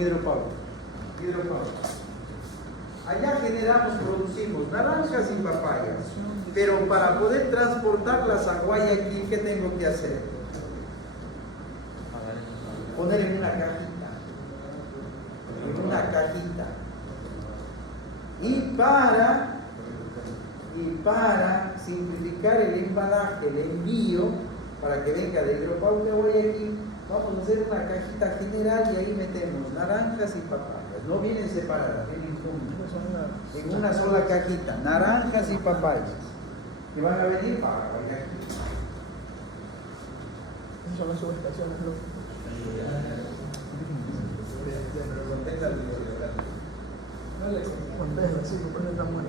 Hidropaute. Allá generamos, producimos naranjas y papayas. Pero para poder transportarlas a Guayaquil, ¿qué tengo que hacer? Poner en una cajita. Y para simplificar el embalaje, el envío, para que venga de Hidropaute a Guayaquil, vamos a hacer una cajita general y ahí metemos naranjas y papayas. No vienen separadas, vienen juntas. En una sola cajita, naranjas y papayas. Que van a venir para Guayaquil. Esas son las subestaciones, ¿no? Contesta, sí, no pone tan mal.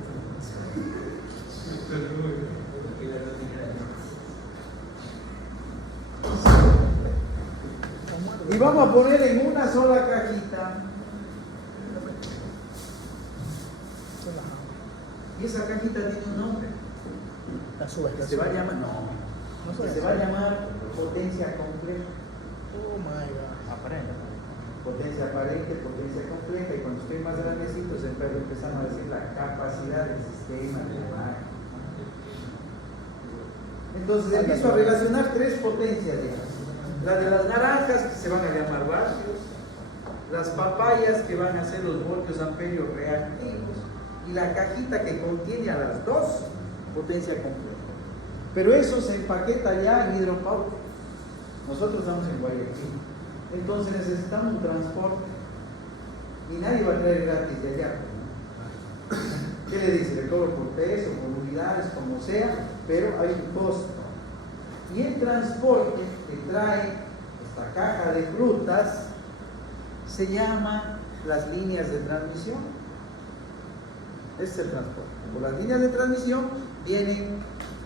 Y vamos a poner en una sola cajita. Y esa cajita tiene un nombre. La Que subestación. se va a llamar, que se va a llamar potencia compleja. Oh my god. Potencia aparente, potencia compleja, y cuando estoy más grandecito se empezamos a decir la capacidad del sistema de máquina. Entonces empiezo a relacionar tres potencias, digamos. La de las naranjas, que se van a llamar vatios, las papayas, que van a ser los voltios amperios reactivos, y la cajita que contiene a las dos, potencia compleja. Pero eso se empaqueta ya en Hidropaute. Nosotros estamos en Guayaquil. Entonces necesitamos un transporte y nadie va a traer gratis de allá. ¿Qué le dice? Le cobro por peso, por unidades, como sea, pero hay un costo. Y el transporte que trae esta caja de frutas se llama las líneas de transmisión. Ese es el transporte. Por las líneas de transmisión vienen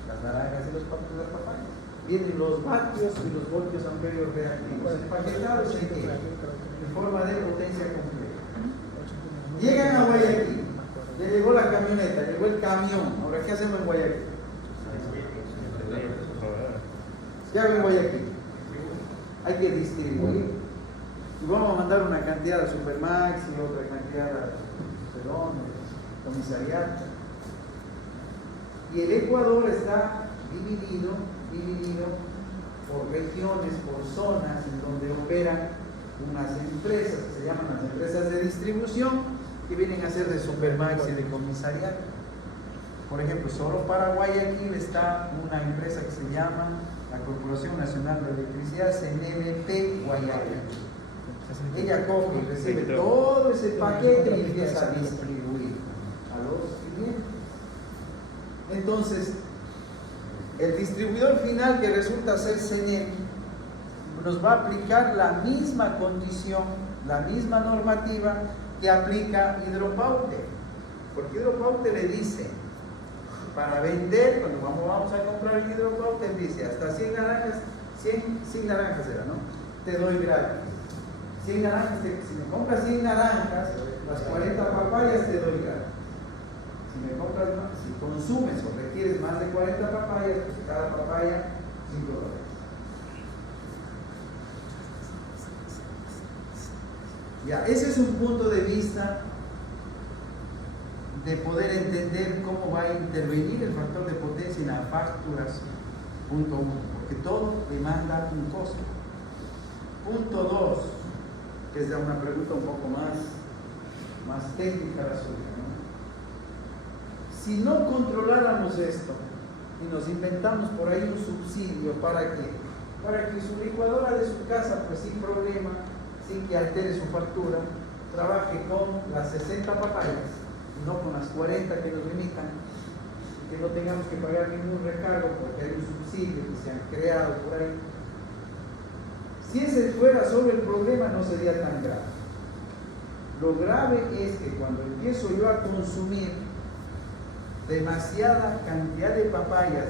las naranjas y las papayas. Vienen los vatios y los voltios amperios reactivos, empaquetados en qué? En forma de potencia compleja. Llegan a Guayaquil, ya llegó la camioneta, llegó el camión. Ahora, ¿qué hacemos en Guayaquil? ¿Qué hago en Guayaquil? Hay que distribuir. Y vamos a mandar una cantidad a Supermax y otra cantidad a Cerón, comisariato. Y el Ecuador está dividido por regiones, por zonas en donde operan unas empresas que se llaman las empresas de distribución, que vienen a ser de Supermax y de comisariado. Por ejemplo, solo para Guayaquil está una empresa que se llama la Corporación Nacional de Electricidad, CNMP Guayaquil. Ella coge y recibe todo ese paquete y empieza a distribuir a los clientes. Entonces, el distribuidor final, que resulta ser CNEM, nos va a aplicar la misma condición, la misma normativa que aplica Hidropaute. Porque Hidropaute le dice, para vender, cuando vamos a comprar en Hidropaute, él dice, hasta 100 naranjas, 100 naranjas era, ¿no? Te doy gratis. 100 naranjas, si me compras 100 naranjas, las 40 papayas te doy gratis. Si me compras más, si consumes o requieres más de 40 papayas, pues cada papaya $5. Ya, ese es un punto de vista de poder entender cómo va a intervenir el factor de potencia en la facturación. Punto 1, porque todo demanda un costo. Punto 2, que es ya una pregunta un poco más técnica la suya, ¿no? Si no controláramos esto y nos inventamos por ahí un subsidio para que su licuadora de su casa, pues sin problema, sin que altere su factura, trabaje con las 60 papayas y no con las 40 que nos limitan, y que no tengamos que pagar ningún recargo porque hay un subsidio que se han creado por ahí. Si ese fuera solo el problema, no sería tan grave. Lo grave es que cuando empiezo yo a consumir demasiada cantidad de papayas,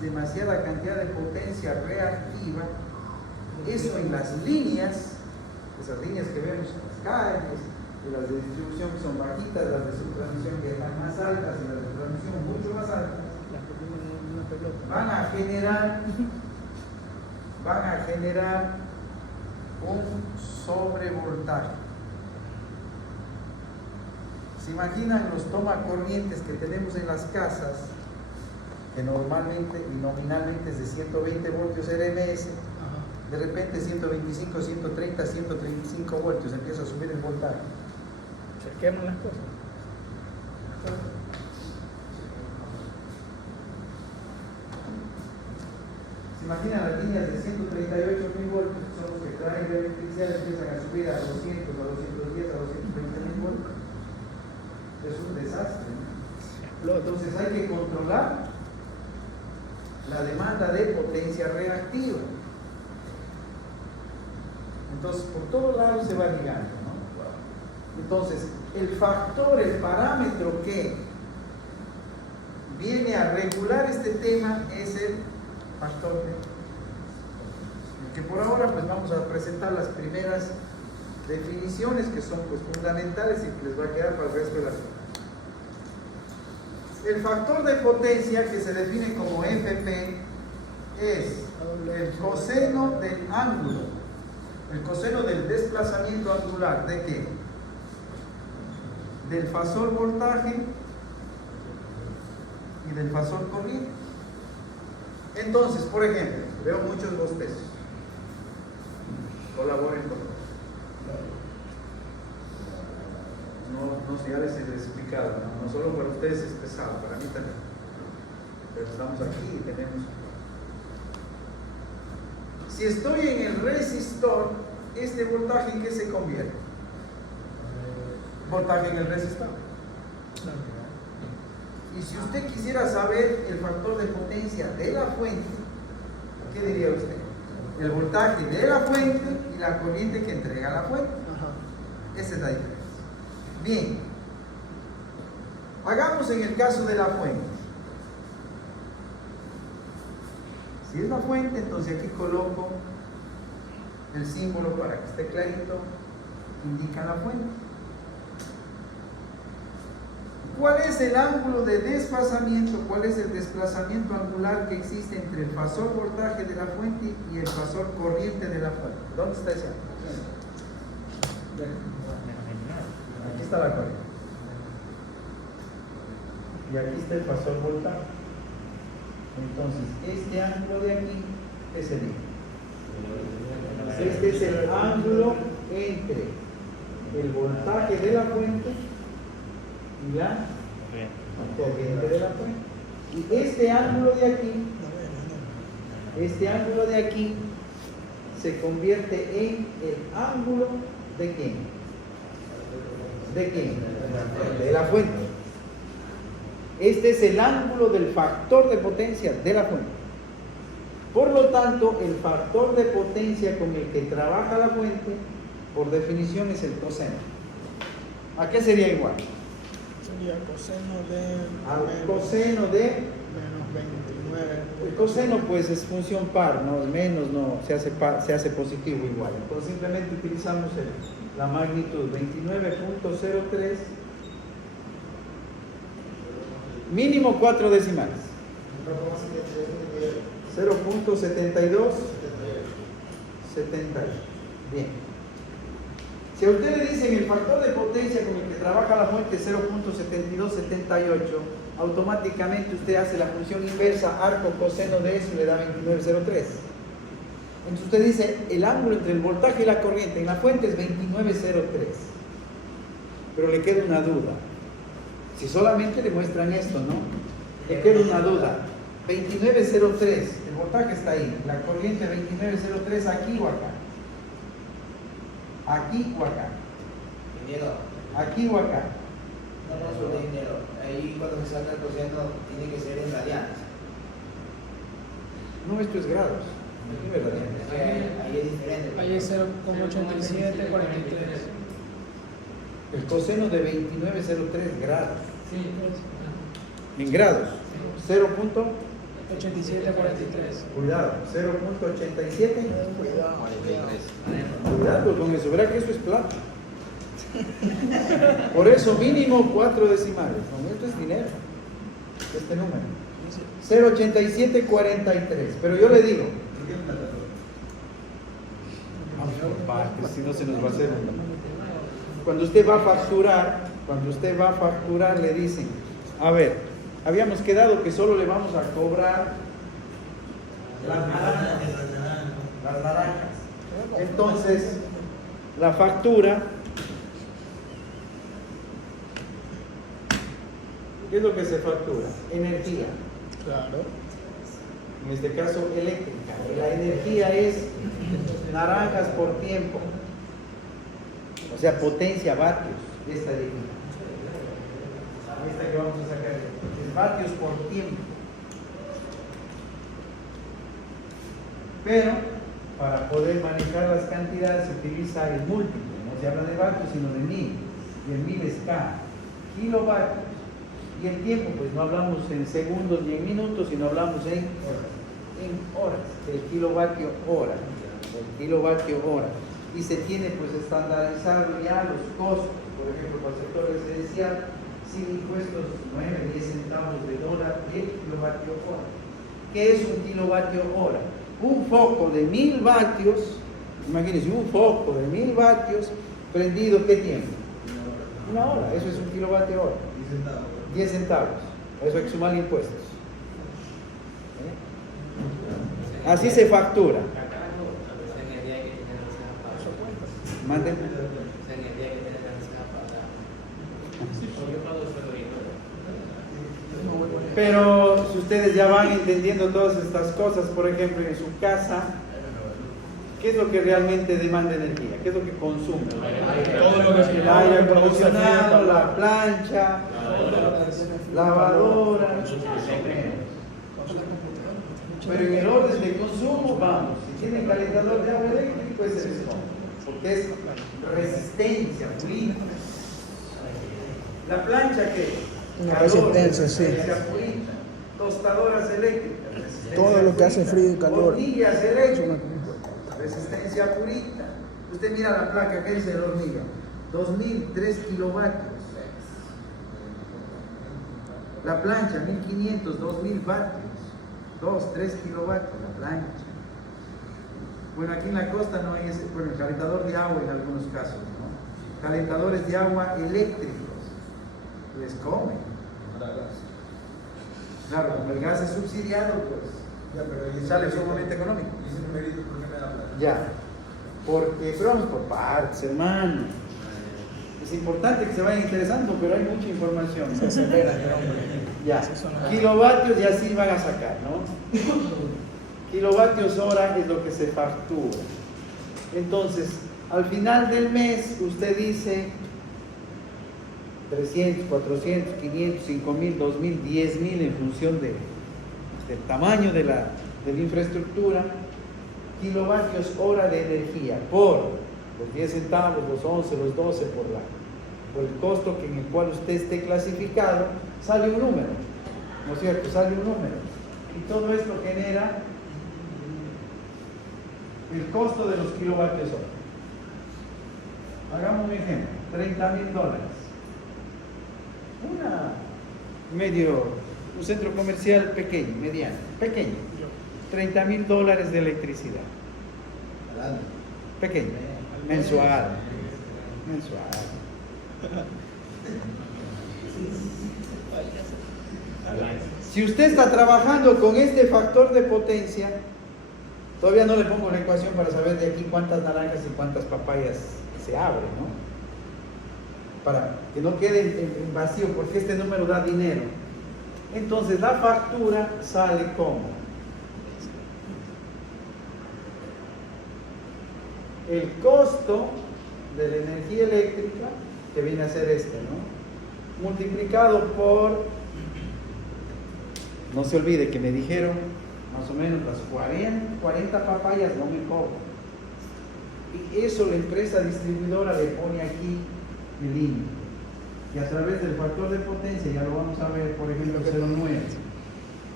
demasiada cantidad de potencia reactiva, eso en las líneas, esas líneas que vemos en las calles, de las de distribución que son bajitas, las de subtransmisión que están más altas y las de transmisión mucho más altas, van a generar un sobrevoltaje. ¿Se imaginan los tomacorrientes que tenemos en las casas, que normalmente y nominalmente es de 120 voltios RMS? De repente 125, 130, 135 voltios, empieza a subir el voltaje. Se queman las cosas. ¿Se imaginan las líneas de 138.000 voltios, que son los que traen la electricidad, empiezan a subir a 200, a 210, a 220.000 voltios? Es un desastre, ¿no? Entonces hay que controlar la demanda de potencia reactiva. Entonces, por todos lados se va ligando, ¿no? Entonces, el factor, el parámetro que viene a regular este tema es el factor de, que por ahora pues vamos a presentar las primeras definiciones que son pues fundamentales y que les va a quedar para el resto de la clase. El factor de potencia, que se define como FP, es el coseno del ángulo, el coseno del desplazamiento angular. ¿De qué? Del fasor voltaje y del fasor corriente. Entonces, por ejemplo, veo muchos bostezos. Colaboren con no sé, ya les he explicado, no solo para ustedes es pesado, para mí también. Pero estamos aquí y tenemos. Si estoy en el resistor, este voltaje ¿en qué se convierte? Voltaje en el resistor. Y si usted quisiera saber el factor de potencia de la fuente, ¿qué diría usted? El voltaje de la fuente y la corriente que entrega la fuente. Esa es la diferencia. Bien, hagamos en el caso de la fuente. Si es la fuente, entonces aquí coloco el símbolo para que esté clarito, indica la fuente. ¿Cuál es el ángulo de desfasamiento? ¿Cuál es el desplazamiento angular que existe entre el fasor voltaje de la fuente y el fasor corriente de la fuente? ¿Dónde está ese ángulo? Aquí está la corriente. Y aquí está el fasor voltaje. Entonces, este ángulo de aquí, ¿qué sería? Este es el ángulo entre el voltaje de la fuente y la corriente de la fuente. Y este ángulo de aquí se convierte en el ángulo de ¿quién? ¿De quién? De la fuente. Este es el ángulo del factor de potencia de la fuente. Por lo tanto, el factor de potencia con el que trabaja la fuente, por definición, es el coseno. ¿A qué sería igual? Sería coseno de Al coseno de... menos 29. El coseno pues es función par, no es menos, no, se hace positivo igual. Entonces simplemente utilizamos la magnitud 29.03, mínimo 4 decimales. 0.72, 70. Bien. Si a usted le dicen el factor de potencia con el que trabaja la fuente es 0.7278, automáticamente usted hace la función inversa, arco coseno de eso y le da 29.03. Entonces usted dice, el ángulo entre el voltaje y la corriente en la fuente es 29.03. Pero le queda una duda. Si solamente le muestran esto, ¿no? Le queda una duda. 29.03, el voltaje está ahí. La corriente 29.03 aquí o acá. Aquí o acá. Dinero. Aquí o acá. No, sobre dinero. Ahí cuando se saca el coseno tiene que ser en radianes. No, esto es grados. Aquí no es radianes. Ahí es diferente. Ahí es 0,8743. El coseno de 29.03 grados. En grados. 8743. Cuidado, 0.87. Cuidado. Cuidado con eso, verá que eso es plata. Por eso mínimo 4 decimales. No, esto es dinero. Este número. 0.8743. Pero yo le digo, vamos por partes, si no se nos va a hacer. Cuando usted va a facturar, le dicen, a ver, habíamos quedado que solo le vamos a cobrar las naranjas. Entonces, la factura, ¿qué es lo que se factura? Energía. Claro. En este caso, eléctrica. La energía es naranjas por tiempo. O sea, potencia, vatios. Esta de aquí. Esta que vamos a sacar es vatios por tiempo. Pero para poder manejar las cantidades se utiliza el múltiplo. No se habla de vatios sino de 1000. Y el 1000 es K. Kilovatios. Y el tiempo, pues no hablamos en segundos ni en minutos, sino hablamos en horas. El kilovatio hora. Y se tiene pues estandarizado ya los costos. Por ejemplo, para el sector residencial, sin impuestos 9-10 centavos de dólar el kilovatio hora. ¿Qué es un kilovatio hora? Un foco de 1000 vatios, imagínense, un foco de 1000 vatios prendido, ¿qué tiempo? Una hora, eso es un kilovatio hora. 10 centavos. Eso hay que sumar impuestos. Así se factura. Manden. Pero si ustedes ya van entendiendo todas estas cosas, por ejemplo, en su casa, ¿qué es lo que realmente demanda energía? ¿Qué es lo que consume? Todo lo que se El aire acondicionado, la plancha, lavadora. Pero en el orden de consumo, vamos, si tienen calentador de agua eléctrico, ese es porque es resistencia, fluida. La plancha que Una resistencia, sí. fluida. Tostadoras eléctricas, resistencia Todo lo que hace fluida. frío y calor. Hornillas eléctricas, resistencia purita. Usted mira la placa que dice de hormiga, 2003 kilovatios. La plancha, 1500, 2000 vatios. 2-3 kilovatios la plancha. Bueno, aquí en la costa no hay ese, bueno, el calentador de agua en algunos casos, ¿no? Calentadores de agua eléctricos, les comen. Claro, como el gas es subsidiado, pues Ya, pero ahí sale sumamente económico. Y ese numerito, ¿por qué me da plata? Ya, porque, pero vamos por partes, hermano. Es importante que se vayan interesando, pero hay mucha información. Se acelera el hombre. Ya, Eso suena- kilovatios y así van a sacar, ¿no? Kilovatios hora es lo que se factura. Entonces, al final del mes, usted dice 300, 400, 500, 5.000, 2.000, 10.000 en función del tamaño de la infraestructura, kilovatios hora de energía por los 10 centavos, los 11, los 12, por el costo en el cual usted esté clasificado, sale un número, ¿no es cierto? Sale un número. Y todo esto genera el costo de los kilovatios hora. Hagamos un ejemplo, $30.000. Un centro comercial pequeño, mediano, pequeño. $30.000 de electricidad. Pequeño, mensual. Si usted está trabajando con este factor de potencia, todavía no le pongo la ecuación para saber de aquí cuántas naranjas y cuántas papayas se abren, ¿no? Para que no quede en vacío, porque este número da dinero. Entonces la factura sale como el costo de la energía eléctrica, que viene a ser este, ¿no? Multiplicado por, no se olvide que me dijeron más o menos las 40 papayas no me cobran. Y eso la empresa distribuidora le pone aquí el límite. Y a través del factor de potencia, ya lo vamos a ver, por ejemplo, 0,9,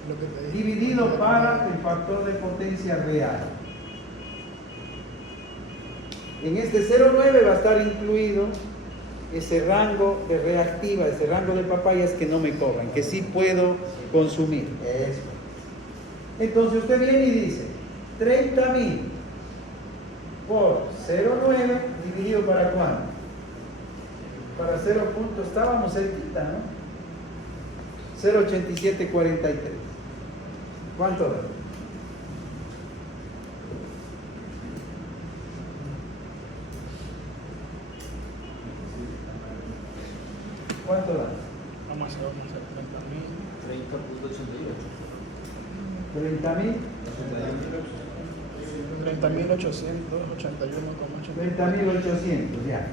Lo que te dije. dividido para el factor de potencia real. En este 0,9 va a estar incluido ese rango de reactiva, ese rango de papayas que no me cobran, que sí puedo consumir. Eso. Entonces usted viene y dice 30.000 por 0,9 dividido para cuánto? Para 0 puntos, estábamos cerquita, ¿no? 0,8743. ¿Cuánto da? ¿Cuánto da? Vamos a hacer 30.88. 30.000. 30.881,80. 30.800, ya.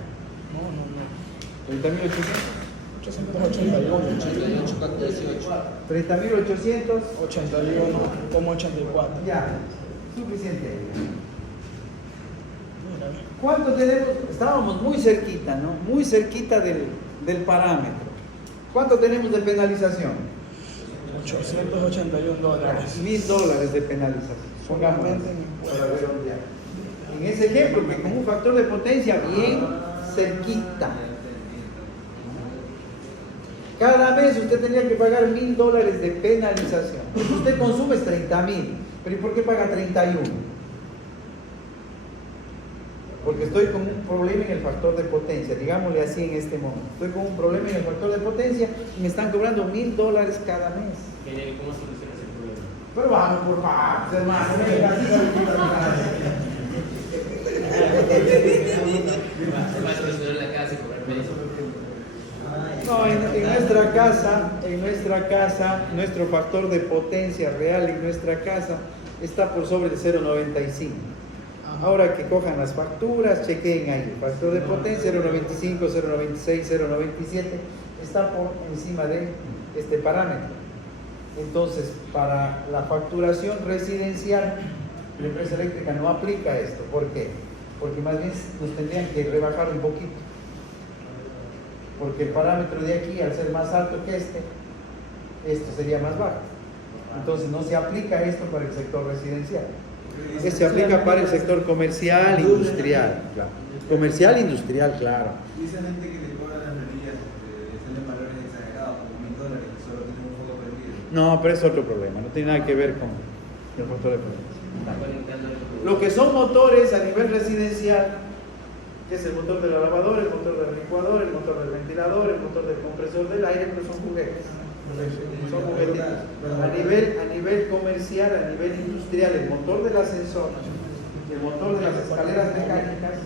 No. 30.800. 881. 30.800. 81,84. Ya. Suficiente. Mira, ¿Cuánto tenemos? Estábamos muy cerquita, ¿no? Muy cerquita del parámetro. ¿Cuánto tenemos de penalización? $881. $1.000 de penalización. Pongamos Solamente en impuestos. para redondear. En ese ejemplo, que con un factor de potencia bien cerquita. Cada mes usted tenía que pagar $1.000 de penalización. Usted consume 30.000, pero ¿y por qué paga 31? Porque estoy con un problema en el factor de potencia, digámosle así en este momento. Estoy con un problema en el factor de potencia y me están cobrando $1.000 cada mes. Genial, ¿cómo solucionas el problema? Pero vamos por partes, hermano. Venga, así Se va a solucionar la casa y cobrar menos. No, en nuestra casa, nuestro factor de potencia real en nuestra casa está por sobre el 0,95. Ahora que cojan las facturas, chequeen ahí. El factor de potencia 0,95, 0,96, 0,97 está por encima de este parámetro. Entonces, para la facturación residencial, la empresa eléctrica no aplica esto. ¿Por qué? Porque más bien nos tendrían que rebajar un poquito. Porque el parámetro de aquí, al ser más alto que esto sería más bajo. Entonces no se aplica esto para el sector residencial. Se aplica para el sector comercial, industrial. Claro. Comercial, industrial, claro. Dice gente que le cobran las planillas, salen valores exagerados, como $1.000, que solo tienen un foco prendido. No, pero es otro problema, no tiene nada que ver con el factor de potencia. Lo que son motores a nivel residencial, que es el motor de la lavadora, el motor del licuador, el motor del ventilador, el motor del compresor del aire, pero son juguetes. Son juguetitos. A nivel comercial, a nivel industrial, el motor del ascensor, el motor de las escaleras mecánicas,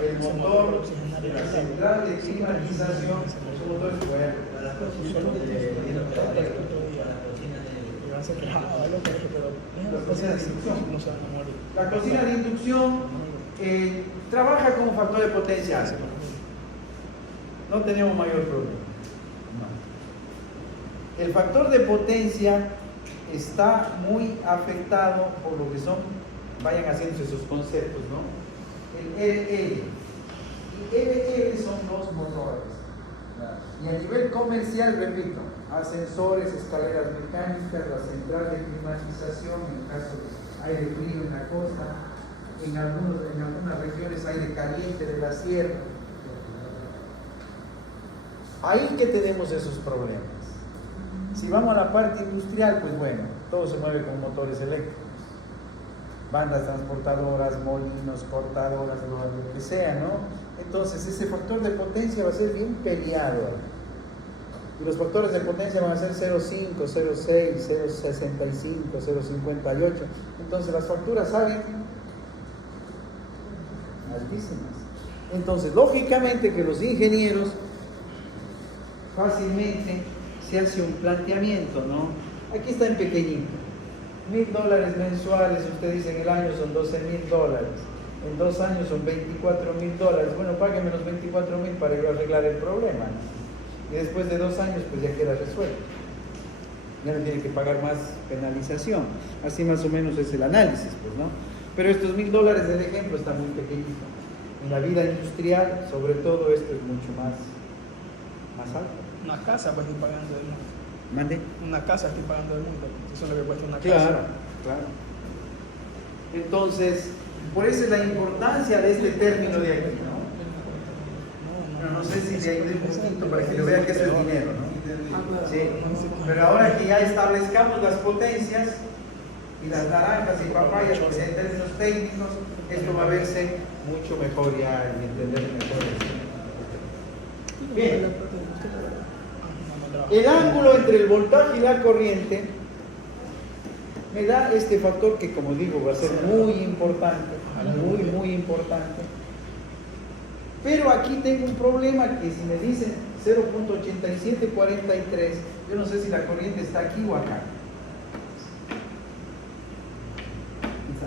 el motor de la central de climatización, son motores fuertes. Para la cocina de La cocina de inducción trabaja como factor de potencia alto. No tenemos mayor problema. El factor de potencia está muy afectado por lo que son, vayan haciendo esos conceptos, ¿no? El RL. Y RL son dos motores. Y a nivel comercial, repito, ascensores, escaleras mecánicas, la central de climatización, en caso de aire frío en la costa, en algunas regiones aire caliente de la sierra. Ahí que tenemos esos problemas. Si vamos a la parte industrial, pues bueno, todo se mueve con motores eléctricos. Bandas transportadoras, molinos, cortadoras, lo que sea, ¿no? Entonces ese factor de potencia va a ser bien peleado. Y los factores de potencia van a ser 0,5, 0,6, 0,65, 0,58. Entonces las facturas salen altísimas. Entonces, lógicamente que los ingenieros fácilmente se hace un planteamiento, ¿no? Aquí está en pequeñito. $1,000 mensuales, usted dice en el año son $12,000. En 2 años son $24,000. Bueno, págueme los $24,000 para yo arreglar el problema, ¿no? Y después de 2 años, pues ya queda resuelto. Ya no tiene que pagar más penalización. Así más o menos es el análisis, pues, ¿no? Pero estos $1,000 del ejemplo está muy pequeñito. En la vida industrial, sobre todo, esto es mucho más alto. Una casa pues estoy pagando del mundo. ¿Mande? Una casa estoy pagando del mundo. Eso es lo que cuesta una Claro, casa. claro. Entonces, por eso es la importancia de este término de aquí, ¿no? Bueno, no sé si le ayude un poquito para que lo vean que eso es dinero, ¿no? Sí. Pero ahora que ya establezcamos las potencias y las naranjas y papayas, pues en términos técnicos, esto va a verse mucho mejor ya y entender mejor esto. Bien. El ángulo entre el voltaje y la corriente me da este factor que, como digo, va a ser muy importante, muy importante. Pero aquí tengo un problema que si me dicen 0.8743, yo no sé si la corriente está aquí o acá.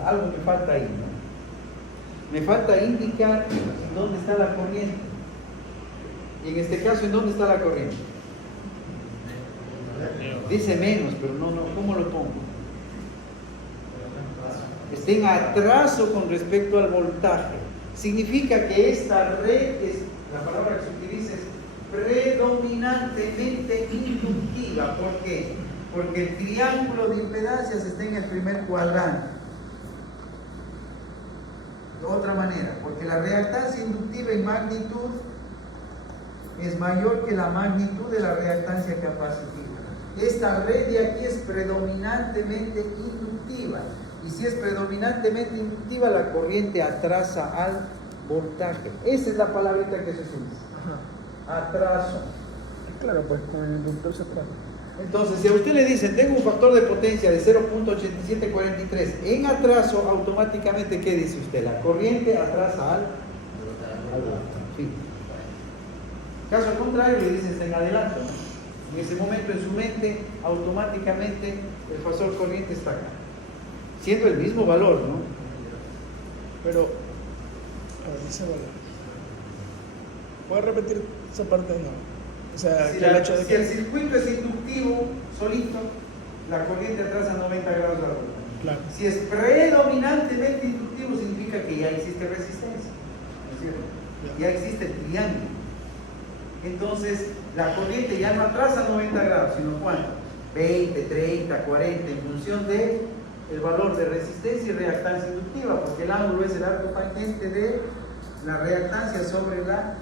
Algo me falta ahí, ¿no? Me falta indicar dónde está la corriente. Y en este caso, ¿en dónde está la corriente? Dice menos, pero no, ¿cómo lo pongo? Está en atraso con respecto al voltaje. Significa que esta red, la palabra que se utiliza es predominantemente inductiva. ¿Por qué? Porque el triángulo de impedancias está en el primer cuadrante. De otra manera, porque la reactancia inductiva en magnitud es mayor que la magnitud de la reactancia capacitiva. Esta red de aquí es predominantemente inductiva. Y si es predominantemente inductiva, la corriente atrasa al voltaje. Esa es la palabrita que se utiliza. Atraso. Claro, pues con el inductor se trata. Entonces, si a usted le dicen, tengo un factor de potencia de 0.8743 en atraso, automáticamente, ¿qué dice usted? La corriente atrasa al voltaje. Sí. Caso contrario, le dicen, está en adelanto. En ese momento, en su mente, automáticamente, el factor corriente está acá. Siendo el mismo valor, ¿no? Pero, a ver, ese valor. ¿Puedes repetir esa parte de nuevo? O sea, Si, que el hecho de si el circuito es inductivo, solito, la corriente atrasa 90 grados de vuelta. Claro. Si es predominantemente inductivo, significa que ya existe resistencia, ¿no es cierto? Ya existe el triángulo. Entonces, la corriente ya no atrasa 90 grados, sino ¿cuánto? 20, 30, 40, en función de el valor de resistencia y reactancia inductiva, porque el ángulo es el arco tangente de la reactancia sobre la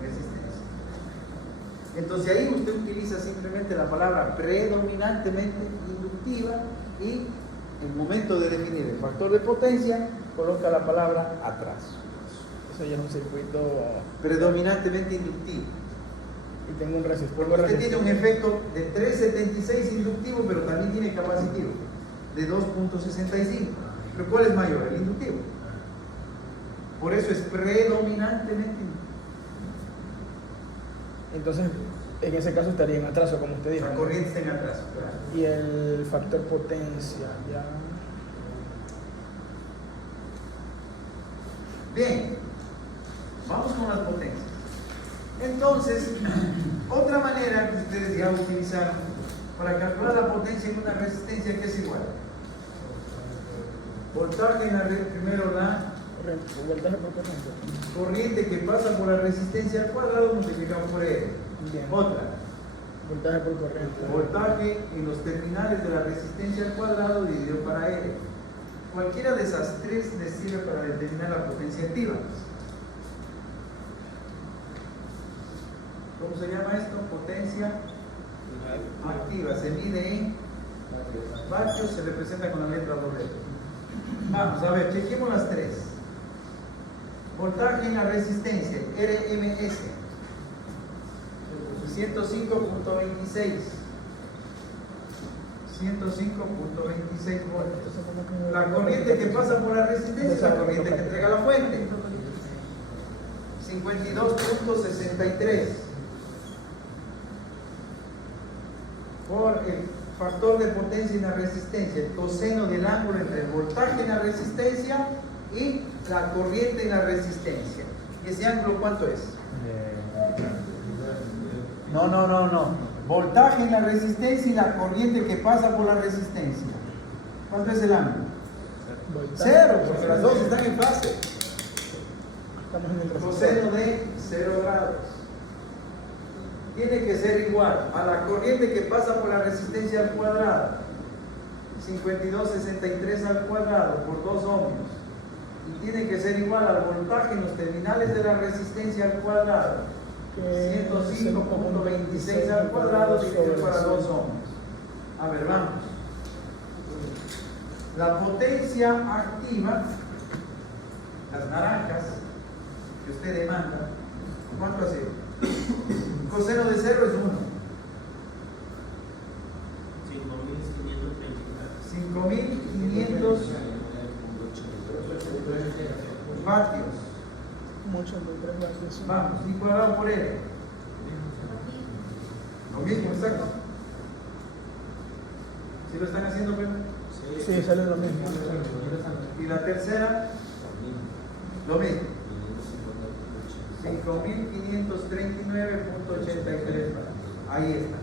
resistencia. Entonces ahí usted utiliza simplemente la palabra predominantemente inductiva y en el momento de definir el factor de potencia coloca la palabra atraso. Eso ya es un circuito. Predominantemente inductivo. Y tengo un resistor. Porque usted tiene un efecto de 376 inductivo, pero también tiene capacitivo de 2.65. ¿Pero cuál es mayor? El inductivo. Por eso es predominantemente inductivo. Entonces, en ese caso estaría en atraso, como usted dijo. La corriente está en atraso, claro. Y el factor potencia, ya. Bien, vamos con las potencias. Entonces, otra manera que ustedes ya utilizaron para calcular la potencia en una resistencia que es igual. Voltaje en la red, primero la Voltaje por corriente. corriente que pasa por la resistencia al cuadrado multiplicado por E. Bien. Otra, Voltaje por corriente. voltaje en los terminales de la resistencia al cuadrado dividido para L. Cualquiera de esas tres les sirve para determinar la potencia activa. ¿Cómo se llama esto? Potencia activa. Se mide en vatios, se representa con la letra doble. Vamos a ver, chequemos las tres. Voltaje en la resistencia, RMS, 105.26. 105.26 voltios. La corriente que pasa por la resistencia es la corriente que entrega la fuente. 52.63 por el factor de potencia en la resistencia, el coseno del ángulo entre el voltaje en la resistencia y la corriente en la resistencia. ¿Y ese ángulo cuánto es? No. Voltaje en la resistencia y la corriente que pasa por la resistencia. ¿Cuánto es el ángulo? Cero, porque las dos están en fase. Estamos en el resistor. Coseno de 0 grados. Tiene que ser igual a la corriente que pasa por la resistencia al cuadrado. 52.63 al cuadrado por 2 ohmios. Y tiene que ser igual al voltaje en los terminales de la resistencia al cuadrado. 105.26 al cuadrado dividido para 2 ohmios. A ver, vamos. La potencia activa, las naranjas que usted demanda, ¿cuánto ha sido? Coseno de 0 es 1. 5.500 vatios. Mucho, 83 vatios. Vamos, y cuadrado por L. Lo mismo, exacto. ¿Sí lo están haciendo, pero? Sí, sale lo mismo. Y la tercera, lo mismo. 5.539.83. Ahí está.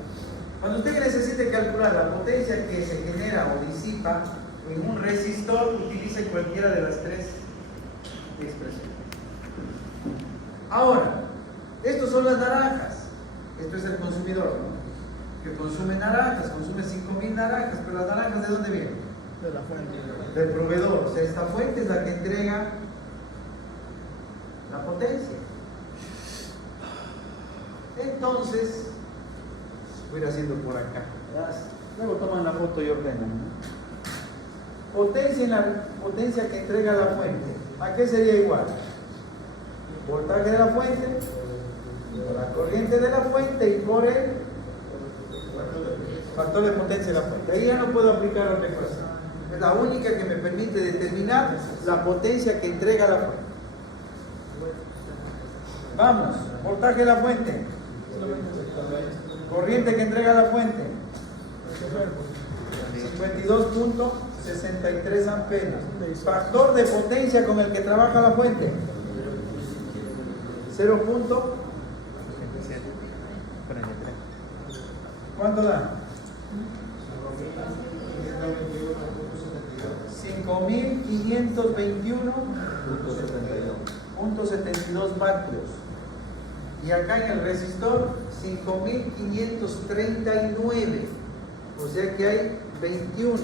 Cuando usted necesite calcular la potencia que se genera o disipa en un resistor, utilice cualquiera de las tres expresiones. Ahora, estos son las naranjas. Esto es el consumidor, ¿no? Que consume naranjas, consume 5.000 naranjas, pero las naranjas ¿de dónde vienen? De la fuente. Del proveedor. O sea, esta fuente es la que entrega la potencia. Entonces, voy a ir haciendo por acá. Luego toman la foto y ordenan, ¿no? Potencia que entrega la fuente. ¿A qué sería igual? Voltaje de la fuente, por la corriente de la fuente y por el factor de potencia de la fuente. Ahí ya no puedo aplicar otra cosa. Es la única que me permite determinar la potencia que entrega la fuente. Vamos, voltaje de la fuente, corriente que entrega la fuente, 52.63 amperios. Factor de potencia con el que trabaja la fuente, 0. ¿Cuánto da? 5.521.72 vatios. Y acá en el resistor 5.539. O sea que hay 21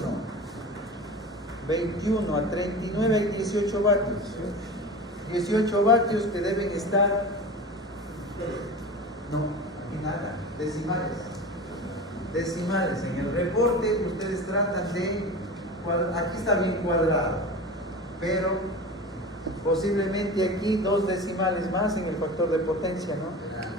a 39 hay 18 vatios. 18 vatios que deben estar, no, aquí nada, decimales. En el reporte ustedes tratan de, aquí está bien cuadrado, pero Posiblemente aquí 2 decimales más en el factor de potencia, ¿no?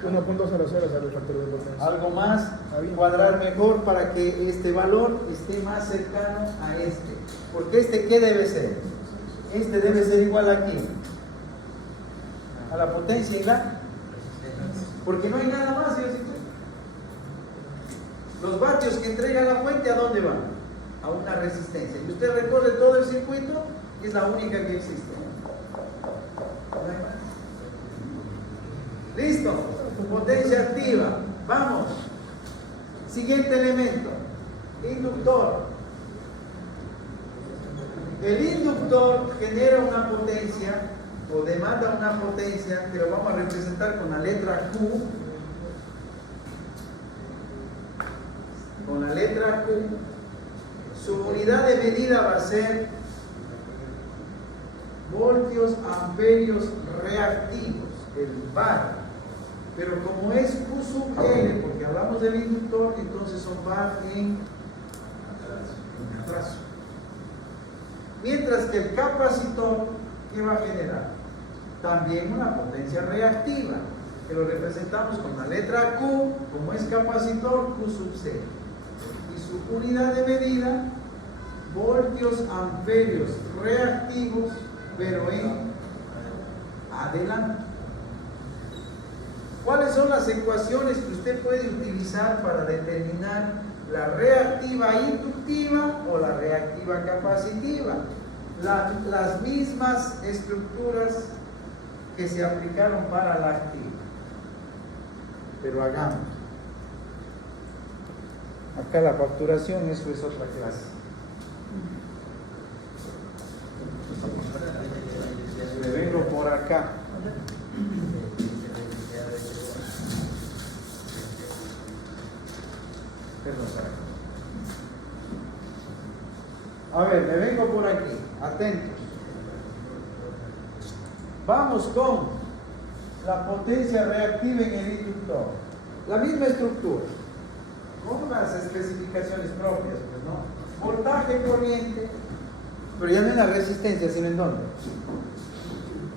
1.00 será el factor de potencia. Algo más, cuadrar mejor para que este valor esté más cercano a este. Porque este, ¿qué debe ser? Este debe ser igual aquí. A la potencia y la... Porque no hay nada más, ¿sí? Los vatios que entrega la fuente, ¿a dónde van? A una resistencia. Y usted recorre todo el circuito y es la única que existe. ¿No hay más? ¿Listo? Potencia activa. Vamos. Siguiente elemento. Inductor. El inductor genera una potencia o demanda una potencia que lo vamos a representar con la letra Q. Con la letra Q. Su unidad de medida va a ser voltios amperios reactivos, el var. Pero como es Q sub L, porque hablamos del inductor, entonces son var en atraso. Mientras que el capacitor, ¿qué va a generar? También una potencia reactiva, que lo representamos con la letra Q, como es capacitor, Q sub C. Y su unidad de medida, voltios amperios reactivos, pero en adelante. ¿Cuáles son las ecuaciones que usted puede utilizar para determinar la reactiva inductiva o la reactiva capacitiva? Las mismas estructuras que se aplicaron para la activa. Pero hagamos. Acá la facturación, eso es otra clase. Me vengo por acá. Perdón. A ver, me vengo por aquí. Atentos. Vamos con la potencia reactiva en el inductor. La misma estructura, con las especificaciones propias, pues, ¿no? Voltaje, corriente, pero ya no en la resistencia, sino en dónde.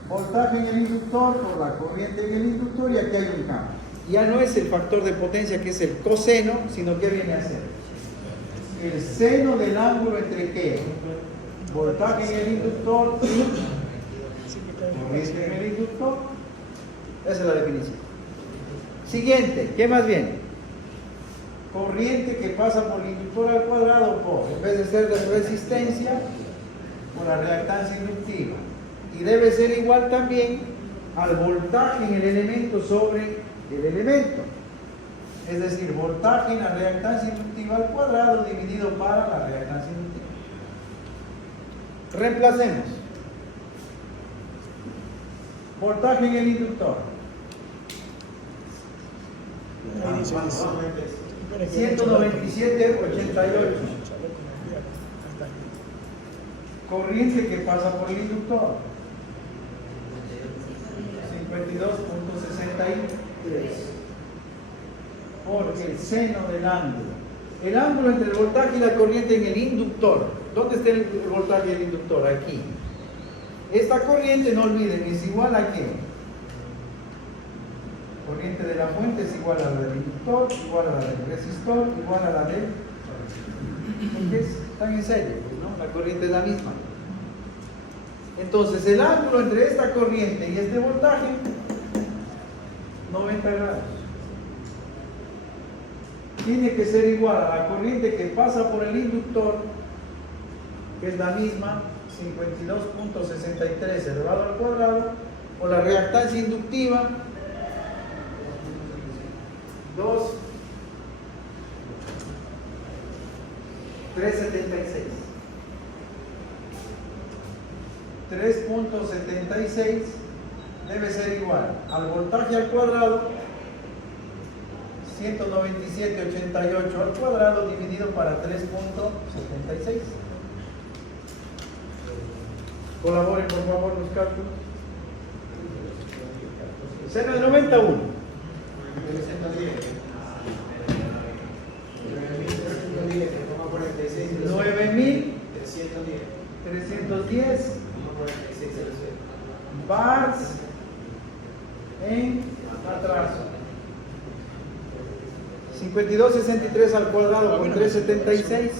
Voltaje en el inductor por la corriente en el inductor y aquí hay un cambio. Ya no es el factor de potencia que es el coseno, sino que viene a ser el seno del ángulo entre qué? Voltaje en el inductor y corriente en el inductor. Esa es la definición. Siguiente, ¿qué más viene? Corriente que pasa por el inductor al cuadrado por, en vez de ser de resistencia, por la reactancia inductiva. Y debe ser igual también al voltaje en el elemento sobre el elemento. Es decir, voltaje en la reactancia inductiva al cuadrado dividido para la reactancia inductiva. Reemplacemos. Voltaje en el inductor. 197.88. Corriente que pasa por el inductor. 52.63. Porque el seno del ángulo. El ángulo entre el voltaje y la corriente en el inductor. ¿Dónde está el voltaje del inductor? Aquí. Esta corriente, no olviden, es igual a ¿qué? Corriente de la fuente es igual a la del inductor, igual a la del resistor, igual a la del... Están en serio, ¿no? La corriente es la misma. Entonces, el ángulo entre esta corriente y este voltaje, 90 grados. Tiene que ser igual a la corriente que pasa por el inductor, que es la misma, 52.63 elevado al cuadrado, o la reactancia inductiva, 3.76. 3.76 debe ser igual al voltaje al cuadrado, 197.88 al cuadrado dividido para 3.76. Colaboren por favor los cálculos. Seno de 91. 9.310. bars en atraso. 52.63 al cuadrado por 3.76. Eso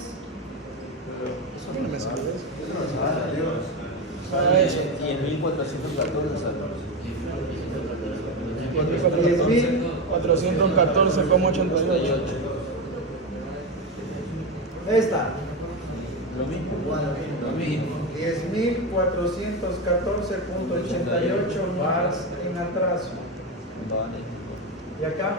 no me sale. Ah, Dios. Para eso. Y en 1414 10.414,88. Esta. lo mismo. Lo mismo. 10.414.88 bars en atraso. Vale. ¿Y acá?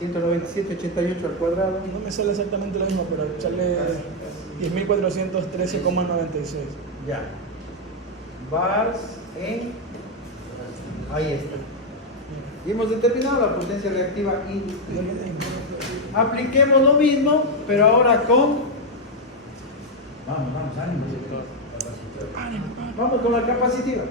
$197.88 al cuadrado. No me sale exactamente lo mismo, pero echarle 10.413,96. Ya. Bars en. Ahí está. Y hemos determinado la potencia reactiva inductiva. Apliquemos lo mismo, pero ahora con. Vamos, ánimo. Vamos con la capacitiva.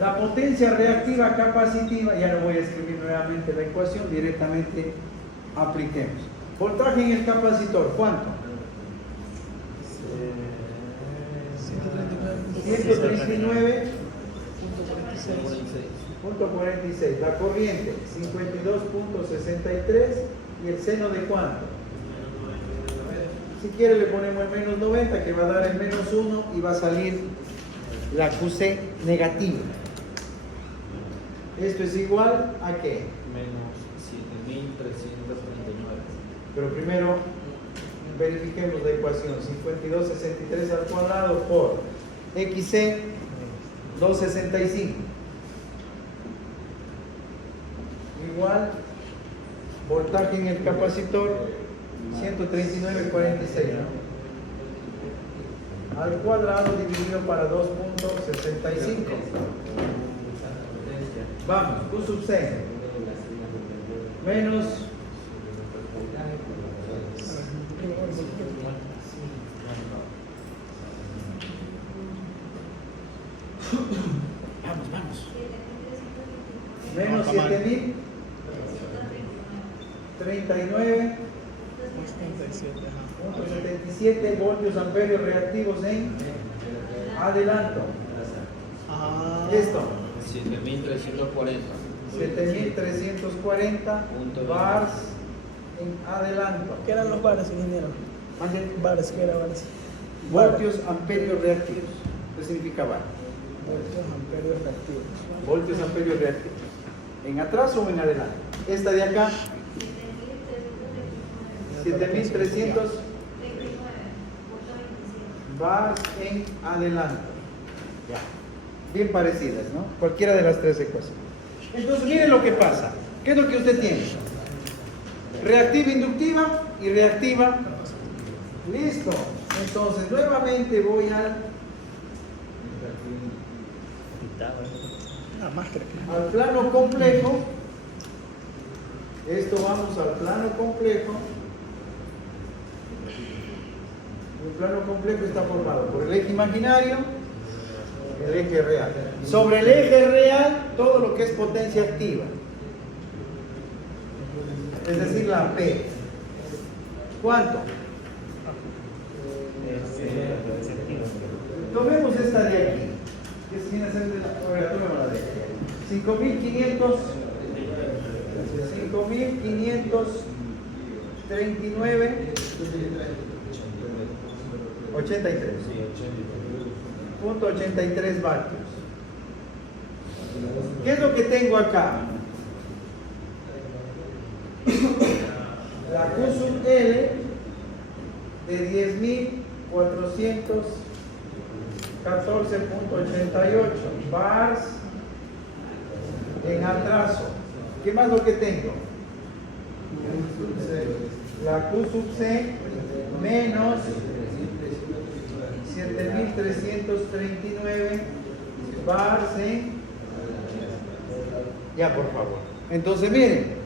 La potencia reactiva capacitiva, ya no voy a escribir nuevamente la ecuación, directamente apliquemos. Voltaje en el capacitor, ¿cuánto? 139.46. La corriente, 52.63. ¿Y el seno de cuánto? Si quiere le ponemos el menos 90, que va a dar el menos 1 y va a salir la QC negativa. Esto es igual a qué? Menos 7.339. Pero primero verifiquemos la ecuación. 52.63 al cuadrado por XC 265 igual voltaje en el capacitor 139.46, ¿no? Al cuadrado dividido para 2.65. Vamos, Q sub C menos vamos. Menos 7.039.77 voltios amperios reactivos en adelanto. Esto, 7.340 bars en adelanto. ¿Qué eran los bares, ingeniero? Bares, ¿qué era bares? Voltios amperios reactivos. ¿Qué significa bar? Voltios amperios reactivos. Voltios amperios reactivos. ¿En atraso o en adelante? Esta de acá, 7.300 bars en adelanto. Ya. Bien parecidas, ¿no? Cualquiera de las tres ecuaciones. Entonces, miren lo que pasa. ¿Qué es lo que usted tiene? Reactiva inductiva y reactiva. Listo. Entonces, nuevamente voy al plano complejo. Esto vamos al plano complejo. El plano complejo está formado por el eje imaginario y el eje real. Sobre el eje real, todo lo que es potencia activa. Es decir, la P. ¿Cuánto? Tomemos esta de aquí. Que viene a ser de la 5.539.83 vatios. ¿Qué es lo que tengo acá? La Q sub L de 10.414.88 bars en atraso. ¿Qué más lo que tengo? La Q sub C menos 7.339 bars en... Ya, por favor. Entonces, miren,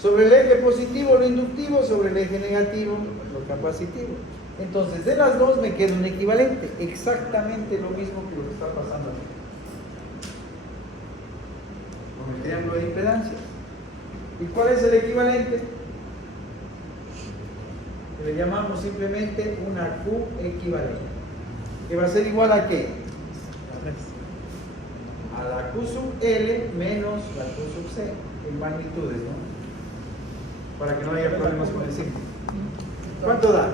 sobre el eje positivo lo inductivo, sobre el eje negativo lo capacitivo. Entonces, de las dos me queda un equivalente, exactamente lo mismo que lo que está pasando aquí. con el triángulo de impedancias. ¿Y cuál es el equivalente? Que le llamamos simplemente una Q equivalente, que va a ser igual a ¿qué? A la Q sub L menos la Q sub C en magnitudes, ¿no? Para que no haya problemas con el signo. ¿Cuánto da?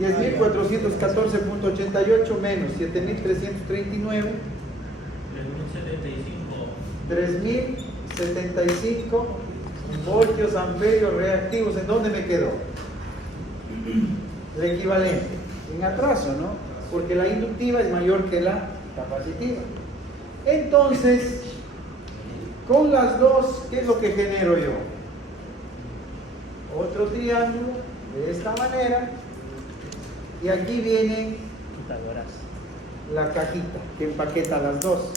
10.414.88 menos 7.339. 3.075 voltios amperios reactivos. ¿En dónde me quedó? El equivalente. En atraso, ¿no? Porque la inductiva es mayor que la capacitiva. Entonces, con las dos, ¿qué es lo que genero yo? Otro triángulo de esta manera. Y aquí viene la cajita que empaqueta las dos.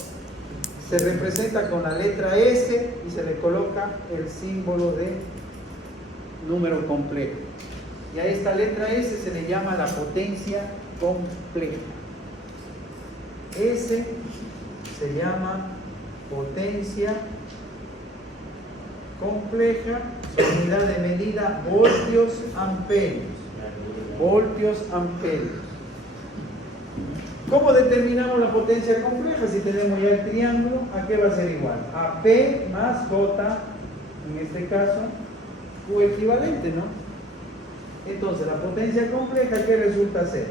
Se representa con la letra S y se le coloca el símbolo de número complejo. Y a esta letra S se le llama la potencia compleja. S se llama potencia compleja, su unidad de medida voltios amperios. Voltios amperios. ¿Cómo determinamos la potencia compleja? Si tenemos ya el triángulo, ¿a qué va a ser igual? A P más J, en este caso, Q equivalente, ¿no? Entonces, la potencia compleja, ¿qué resulta ser?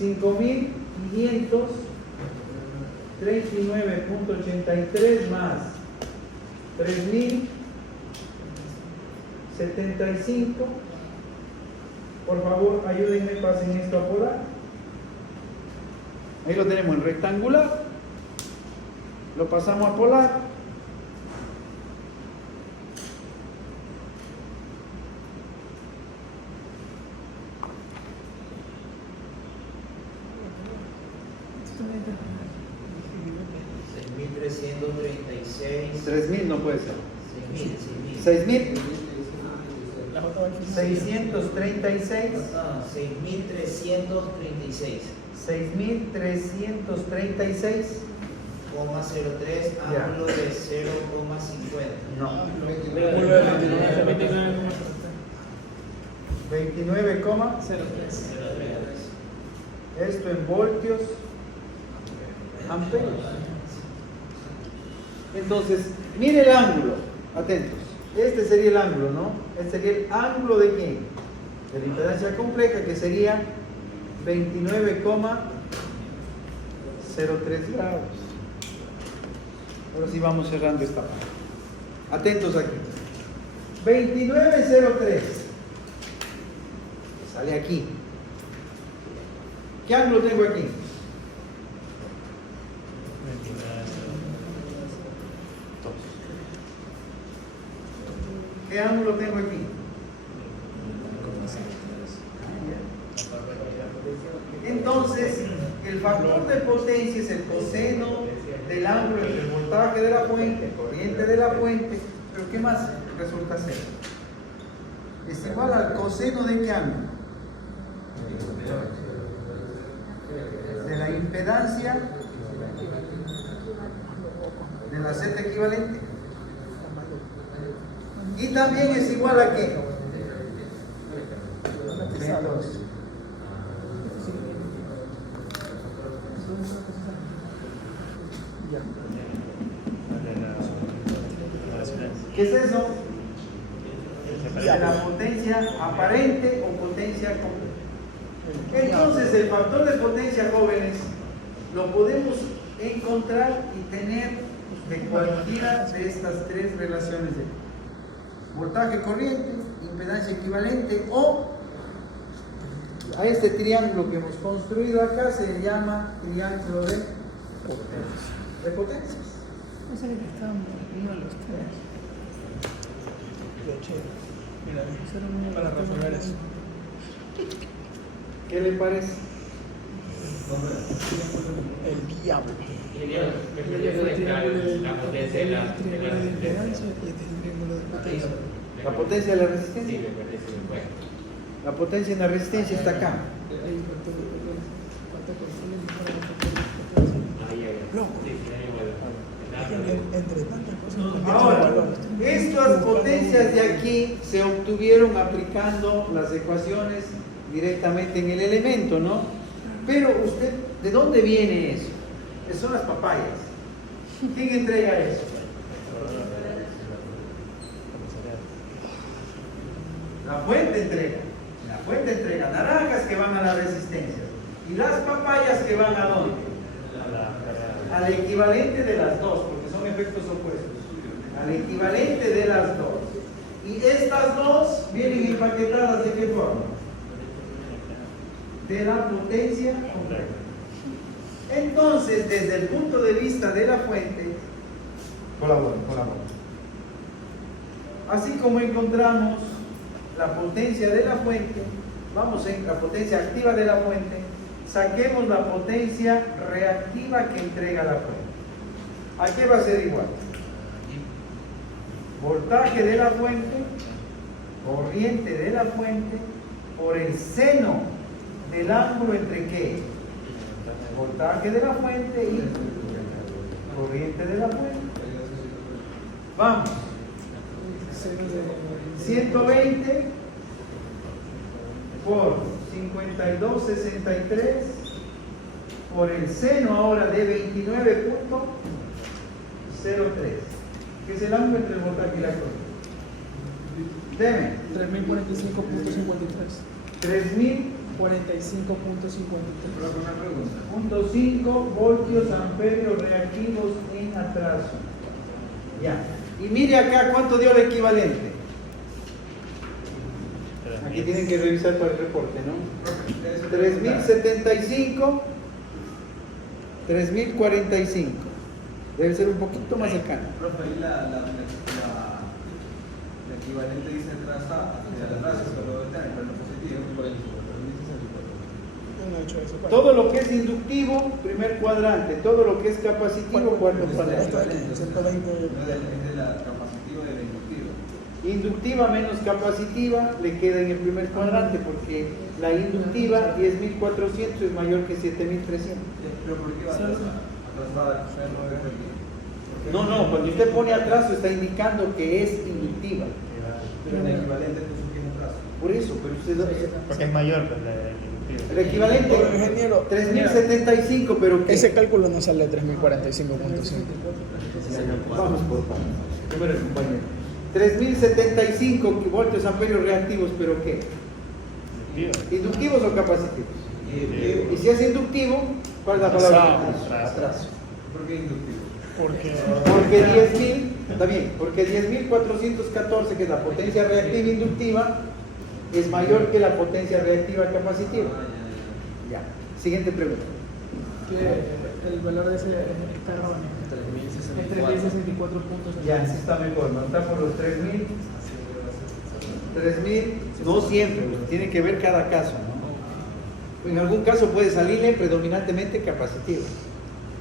5.539.83 más 3.075. Por favor, ayúdenme, pasen esto a polar. Ahí lo tenemos en rectangular. Lo pasamos a polar. $6.336. 3.000 no puede ser. 6.000. 6.000. 636. No, 6.336. 6.336. 0,03 Ya. ángulo de 0,50. No. 29, 03. esto en voltios amperios. Entonces, mire el ángulo, atentos. Este sería el ángulo, ¿no? Este sería el ángulo de quién? De la impedancia compleja, que sería 29,03 grados. Ahora sí vamos cerrando esta parte. Atentos aquí. 29,03. Sale aquí. ¿Qué ángulo tengo aquí? ¿Qué ángulo tengo aquí? Entonces, el factor de potencia es el coseno del ángulo entre el voltaje de la fuente, corriente de la fuente, pero ¿qué más resulta ser? Es igual al coseno de qué ángulo? De la impedancia de la Z equivalente. Y también es igual a qué? ¿Qué es eso? De la potencia aparente o potencia compleja. Entonces, el factor de potencia, jóvenes, lo podemos encontrar y tener de cualquiera de estas tres relaciones de voltaje corriente, impedancia equivalente, o a este triángulo que hemos construido acá se le llama triángulo de potencias. No sé que está uno de los tres. Mira, para resolver eso. ¿Qué le parece? El diablo. La potencia de la resistencia. La potencia de la resistencia. Sí, me parece que fue. La potencia en la resistencia está acá. Ahí, ahí. No. Sí, sí, ahí, bueno. En aquí se obtuvieron aplicando las ecuaciones directamente en el elemento, ¿no? Pero usted, ¿de dónde viene eso? Son las papayas. ¿Quién entrega eso? La fuente entrega. La fuente entrega naranjas que van a la resistencia. Y las papayas que van a dónde? Al equivalente de las dos, porque son efectos opuestos. Al equivalente de las dos. Y estas dos vienen empaquetadas ¿de qué forma? De la potencia completa. Entonces, desde el punto de vista de la fuente, colabora. Así como encontramos la potencia de la fuente, vamos en la potencia activa de la fuente, saquemos la potencia reactiva que entrega la fuente. ¿A qué va a ser igual? Voltaje de la fuente, corriente de la fuente, por el seno del ángulo entre qué? Voltaje de la fuente y corriente de la fuente. Vamos. 120 por 52,63 por el seno ahora de 29,03, que es el ángulo entre el voltaje y la corriente. Deme 3045.53. 3045.53 voltios amperios reactivos en atraso. Ya. Y mire acá cuánto dio el equivalente. Aquí tienen que revisar para el reporte, ¿no? 3075, 3045. Debe ser un poquito más cercano. Profe, ahí la equivalente dice atrás A, hacia atrás, pero está en el positivo. Todo lo que es inductivo, primer cuadrante. Todo lo que es capacitivo, cuarto cuadrante. Es de la capacitiva y de la inductiva. Inductiva menos capacitiva le queda en el primer cuadrante, porque la inductiva 10.400 es mayor que 7.300. ¿Pero por qué va atrasada? No, cuando usted pone atraso está indicando que es inductiva. Pero el equivalente entonces tiene atraso. Por eso, pero usted... Porque es mayor que El equivalente, Pero, ingeniero, 3075, pero ¿qué? ese cálculo no sale de 3045.5. Vamos por favor. Número, compañero. 3075 voltios amperios reactivos, pero ¿qué? ¿Inductivos o capacitivos? Y si es inductivo, ¿cuál es la palabra? Atraso. ¿Por qué inductivo? Porque Porque 10.000, está bien, porque 10.414, que es la potencia reactiva inductiva, es mayor que la potencia reactiva capacitiva. Ya. Siguiente pregunta. el valor de ese está erróneo. 3064 puntos. Ya, sí está mejor, no está por los 3.000. 3.000, no siempre, tiene que ver cada caso, ¿no? En algún caso puede salirle predominantemente capacitivo.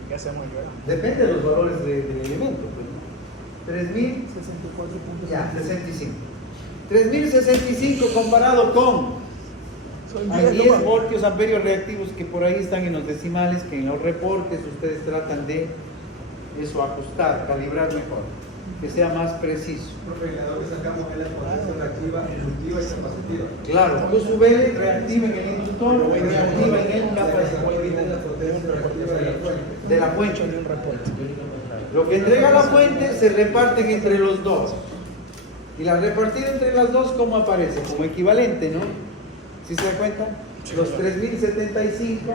¿Qué hacemos yo? Depende de los valores del elemento. Pues. 3.000, 64 puntos. ya, 65. 3065 comparado con hay 10 voltios amperios reactivos que por ahí están en los decimales, que en los reportes ustedes tratan de eso ajustar, calibrar mejor, que sea más preciso. Profe, la que sacamos es la potencia reactiva, inductiva y capacitiva. Claro, QSV reactiva en el inductor o reactiva en el capacitor de la fuente. De un reporte. Lo que entrega la fuente se reparten entre los dos. Y la repartida entre las dos, ¿cómo aparece? Como equivalente, ¿no? ¿Sí se da cuenta? Los 3075.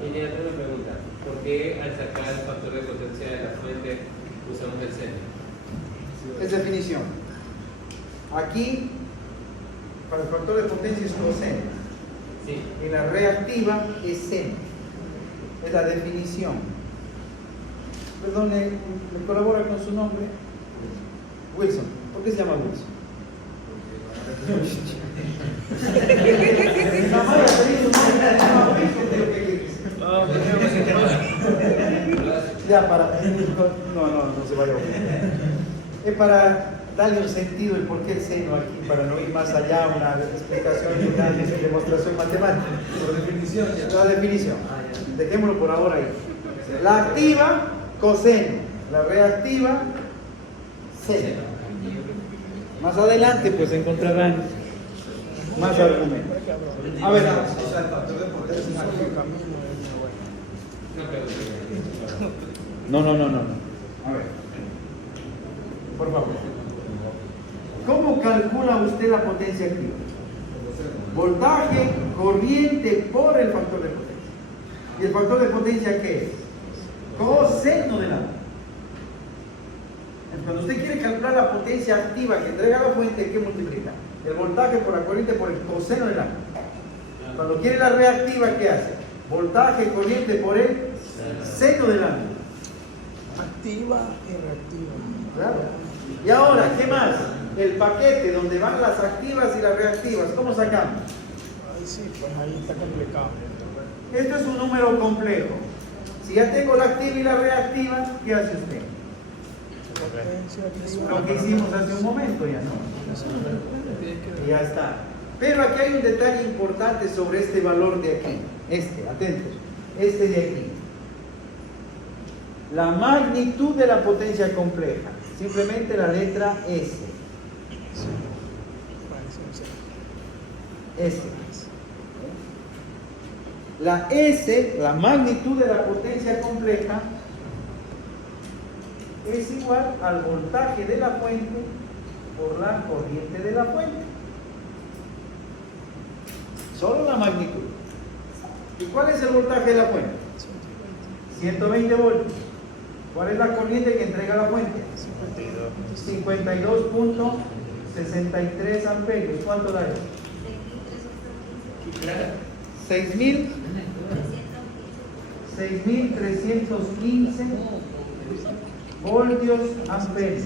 Y ya tengo una pregunta. ¿Por qué al sacar el factor de potencia de la fuente usamos el seno? Es definición. Aquí, para el factor de potencia es coseno. Sí. En la reactiva es seno. Es la definición. Perdón, ¿me colabora con su nombre? Wilson. ¿Por qué se llama Wilson? Mi mamá le pedí su nombre, se llama Wilson, digo, ¿qué quieres? Ya, para... No se vaya a olvidar. Es para darle un sentido el por qué el seno aquí, para no ir más allá, una explicación y una demostración matemática. Por definición, ya. La definición. Dejémoslo por ahora ahí. La activa, coseno. La reactiva, cero. Más adelante pues encontrarán más argumentos. A ver, O sea, el factor de potencia. no. A ver. Por favor. ¿Cómo calcula usted la potencia activa? Voltaje, corriente por el factor de potencia. ¿Y el factor de potencia qué es? Coseno de la. Cuando usted quiere calcular la potencia activa que entrega la fuente, ¿qué multiplica? El voltaje por la corriente por el coseno del ángulo. Cuando quiere la reactiva, ¿qué hace? Voltaje, corriente por el seno del ángulo. Activa y reactiva. Claro. Y ahora, ¿qué más? El paquete donde van las activas y las reactivas, ¿cómo sacamos? Ay, sí, pues ahí está complicado. Esto es un número complejo. Si ya tengo la activa y la reactiva, ¿qué hace usted? Potencia activa. Lo que hicimos hace un momento, ya no. Ya está. Pero aquí hay un detalle importante sobre este valor de aquí. Atentos. Este de aquí. La magnitud de la potencia compleja. Simplemente la letra S. S. La S, la magnitud de la potencia compleja, es igual al voltaje de la fuente por la corriente de la fuente. Solo la magnitud. ¿Y cuál es el voltaje de la fuente? 120 voltios. ¿Cuál es la corriente que entrega la fuente? 52.63 amperios. ¿Cuánto da eso? 6.315 voltios amperios.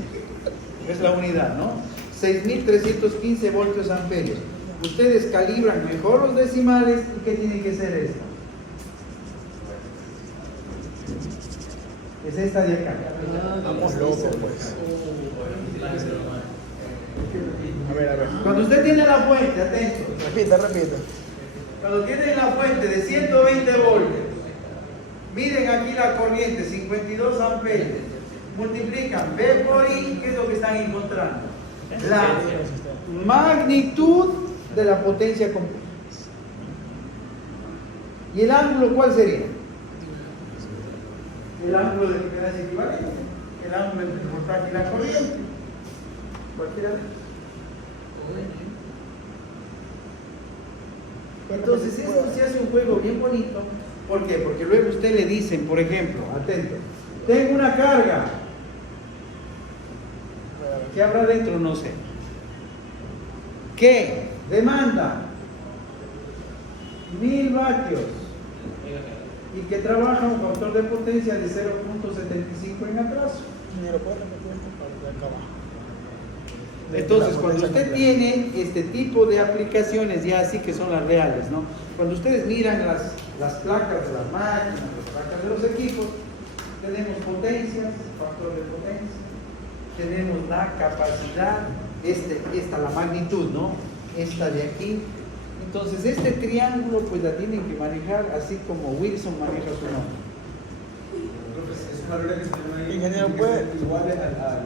Es la unidad, ¿no? 6.315 voltios amperios. Ustedes calibran mejor los decimales y ¿qué tiene que ser esto? Es esta de acá. Vamos locos, pues. A ver. Cuando usted tiene la fuente, atento. Repita. Cuando tienen la fuente de 120 voltios, miren aquí la corriente, 52 amperios, multiplican V por I, ¿qué es lo que están encontrando? La magnitud de la potencia compleja. ¿Y el ángulo cuál sería? El ángulo de impedancia equivalente, el ángulo entre el voltaje y la corriente. Cualquiera. Entonces esto se hace un juego bien bonito. ¿Por qué? Porque luego usted le dicen, por ejemplo, atento, tengo una carga. ¿Qué habrá dentro? No sé. ¿Qué? Demanda 1000 vatios y que trabaja un factor de potencia de 0.75 en atraso. Entonces, cuando usted tiene este tipo de aplicaciones, ya así que son las reales, ¿no? Cuando ustedes miran las placas de las máquinas, las placas de los equipos, tenemos potencias, factor de potencia, tenemos la capacidad, esta la magnitud, ¿no? Esta de aquí. Entonces, este triángulo, pues la tienen que manejar así como Wilson maneja su nombre. Es una regla que se llama ahí. Ingeniero, ¿puede? Igual a la.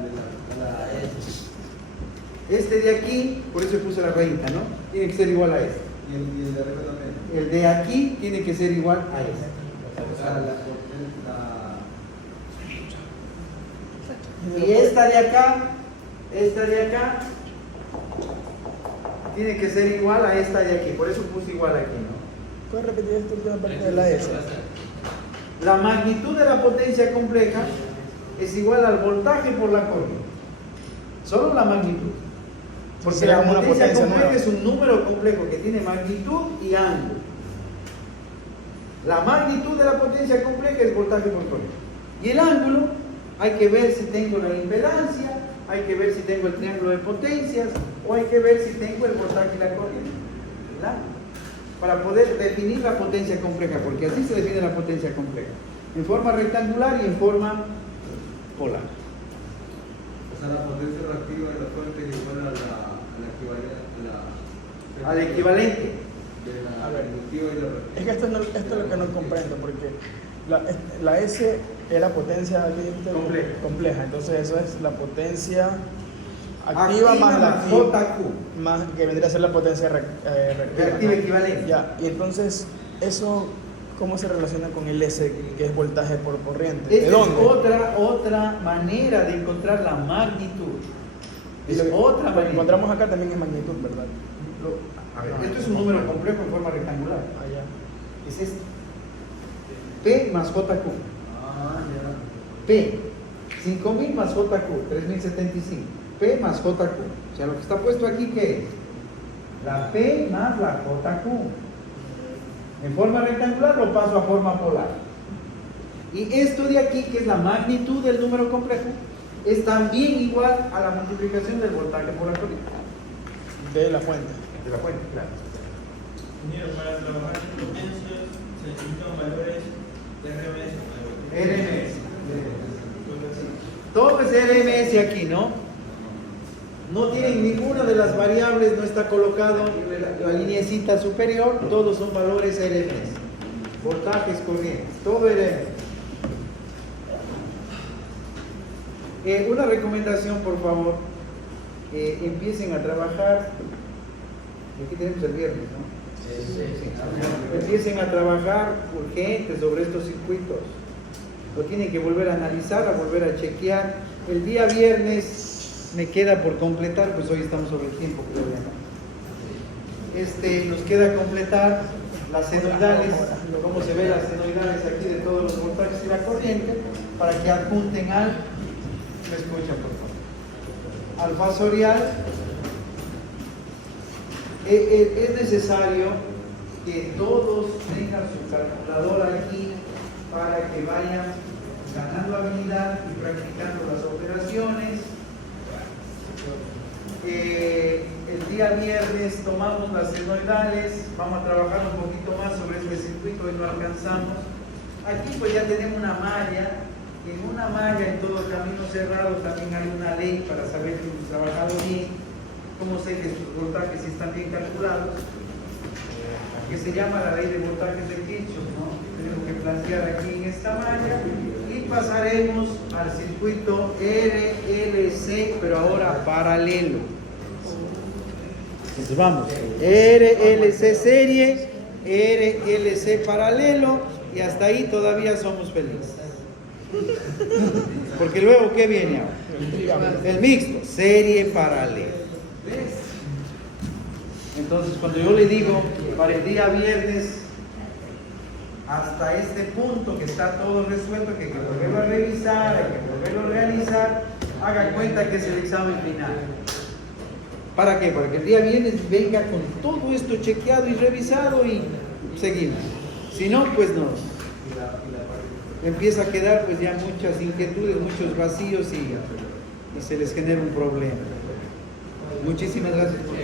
Este de aquí, por eso puse la rayita, ¿no? Tiene que ser igual a este. Y el de arriba también. El de aquí tiene que ser igual a este. O sea, Y esta de acá, tiene que ser igual a esta de aquí. Por eso puse igual aquí, ¿no? ¿Puedes repetir esta última parte de la S? La magnitud de la potencia compleja es igual al voltaje por la corriente. Solo la magnitud. Porque la potencia compleja es un número complejo que tiene magnitud y ángulo. La magnitud de la potencia compleja es voltaje por corriente. Y el ángulo, hay que ver si tengo la impedancia, hay que ver si tengo el triángulo de potencias, o hay que ver si tengo el voltaje y la corriente. ¿Verdad? Para poder definir la potencia compleja, porque así se define la potencia compleja. En forma rectangular y en forma polar. O sea, la potencia reactiva de la fuente es igual a Al equivalente. De la inductiva y la reactiva. Es que esto es lo que no comprendo, porque la S era potencia Compleja. compleja. Entonces eso es la potencia activa más la JQ. más que vendría a ser la potencia Reactiva ¿no? equivalente. Ya, y entonces eso ¿cómo se relaciona con el S que es voltaje por corriente? ¿De Esta dónde? es otra manera de encontrar la magnitud. Y Es lo otra que manera. encontramos acá también es magnitud, ¿verdad? A ver, esto es un número complejo en forma rectangular. Allá. Es este. P más JQ. Ah, ya. P. 5000 más JQ. 3075. P más JQ. O sea, lo que está puesto aquí, ¿qué es? La P más la JQ. En forma rectangular lo paso a forma polar. Y esto de aquí, que es la magnitud del número complejo, es también igual a la multiplicación del voltaje por la corriente. De la fuente. De la fuente, claro. Ingeniero, para trabajar en potencias se necesitan valores de RMS. RMS. Todo es RMS aquí, ¿no? No tienen ninguna de las variables, no está colocado la lineecita superior, todos son valores RMS. Voltajes corrientes, todo RMS. Una recomendación, por favor, empiecen a trabajar, aquí tenemos el viernes, ¿no? Empiecen a trabajar urgente sobre estos circuitos. Lo tienen que volver a analizar, a volver a chequear. El día viernes me queda por completar, pues hoy estamos sobre el tiempo, creo ya, ¿no? Nos queda completar las senoidales, cómo se ven las senoidales aquí de todos los voltajes y la corriente, para que apunten al, me escuchan por favor, al fasorial. Es necesario que todos tengan su calculadora aquí para que vayan ganando habilidad y practicando las operaciones. El día viernes tomamos las senoidales, vamos a trabajar un poquito más sobre este circuito y no alcanzamos. Aquí pues ya tenemos una malla, y en una malla en todo camino cerrado también hay una ley para saber que hemos trabajado bien. ¿Cómo sé que estos voltajes están bien calculados? Que se llama la ley de voltajes de Kirchhoff, ¿no? Tenemos que plantear aquí en esta malla y pasaremos al circuito RLC, pero ahora paralelo. Entonces vamos, RLC serie, RLC paralelo, y hasta ahí todavía somos felices. Porque luego, ¿qué viene ahora? El mixto, serie paralelo. Entonces, cuando yo le digo para el día viernes, hasta este punto que está todo resuelto, que hay que volverlo a revisar, hay que volverlo a realizar, haga cuenta que es el examen final. ¿Para qué? Para que el día viernes venga con todo esto chequeado y revisado y seguimos. Si no, pues no. Empieza a quedar pues ya muchas inquietudes, muchos vacíos y se les genera un problema. Muchísimas gracias por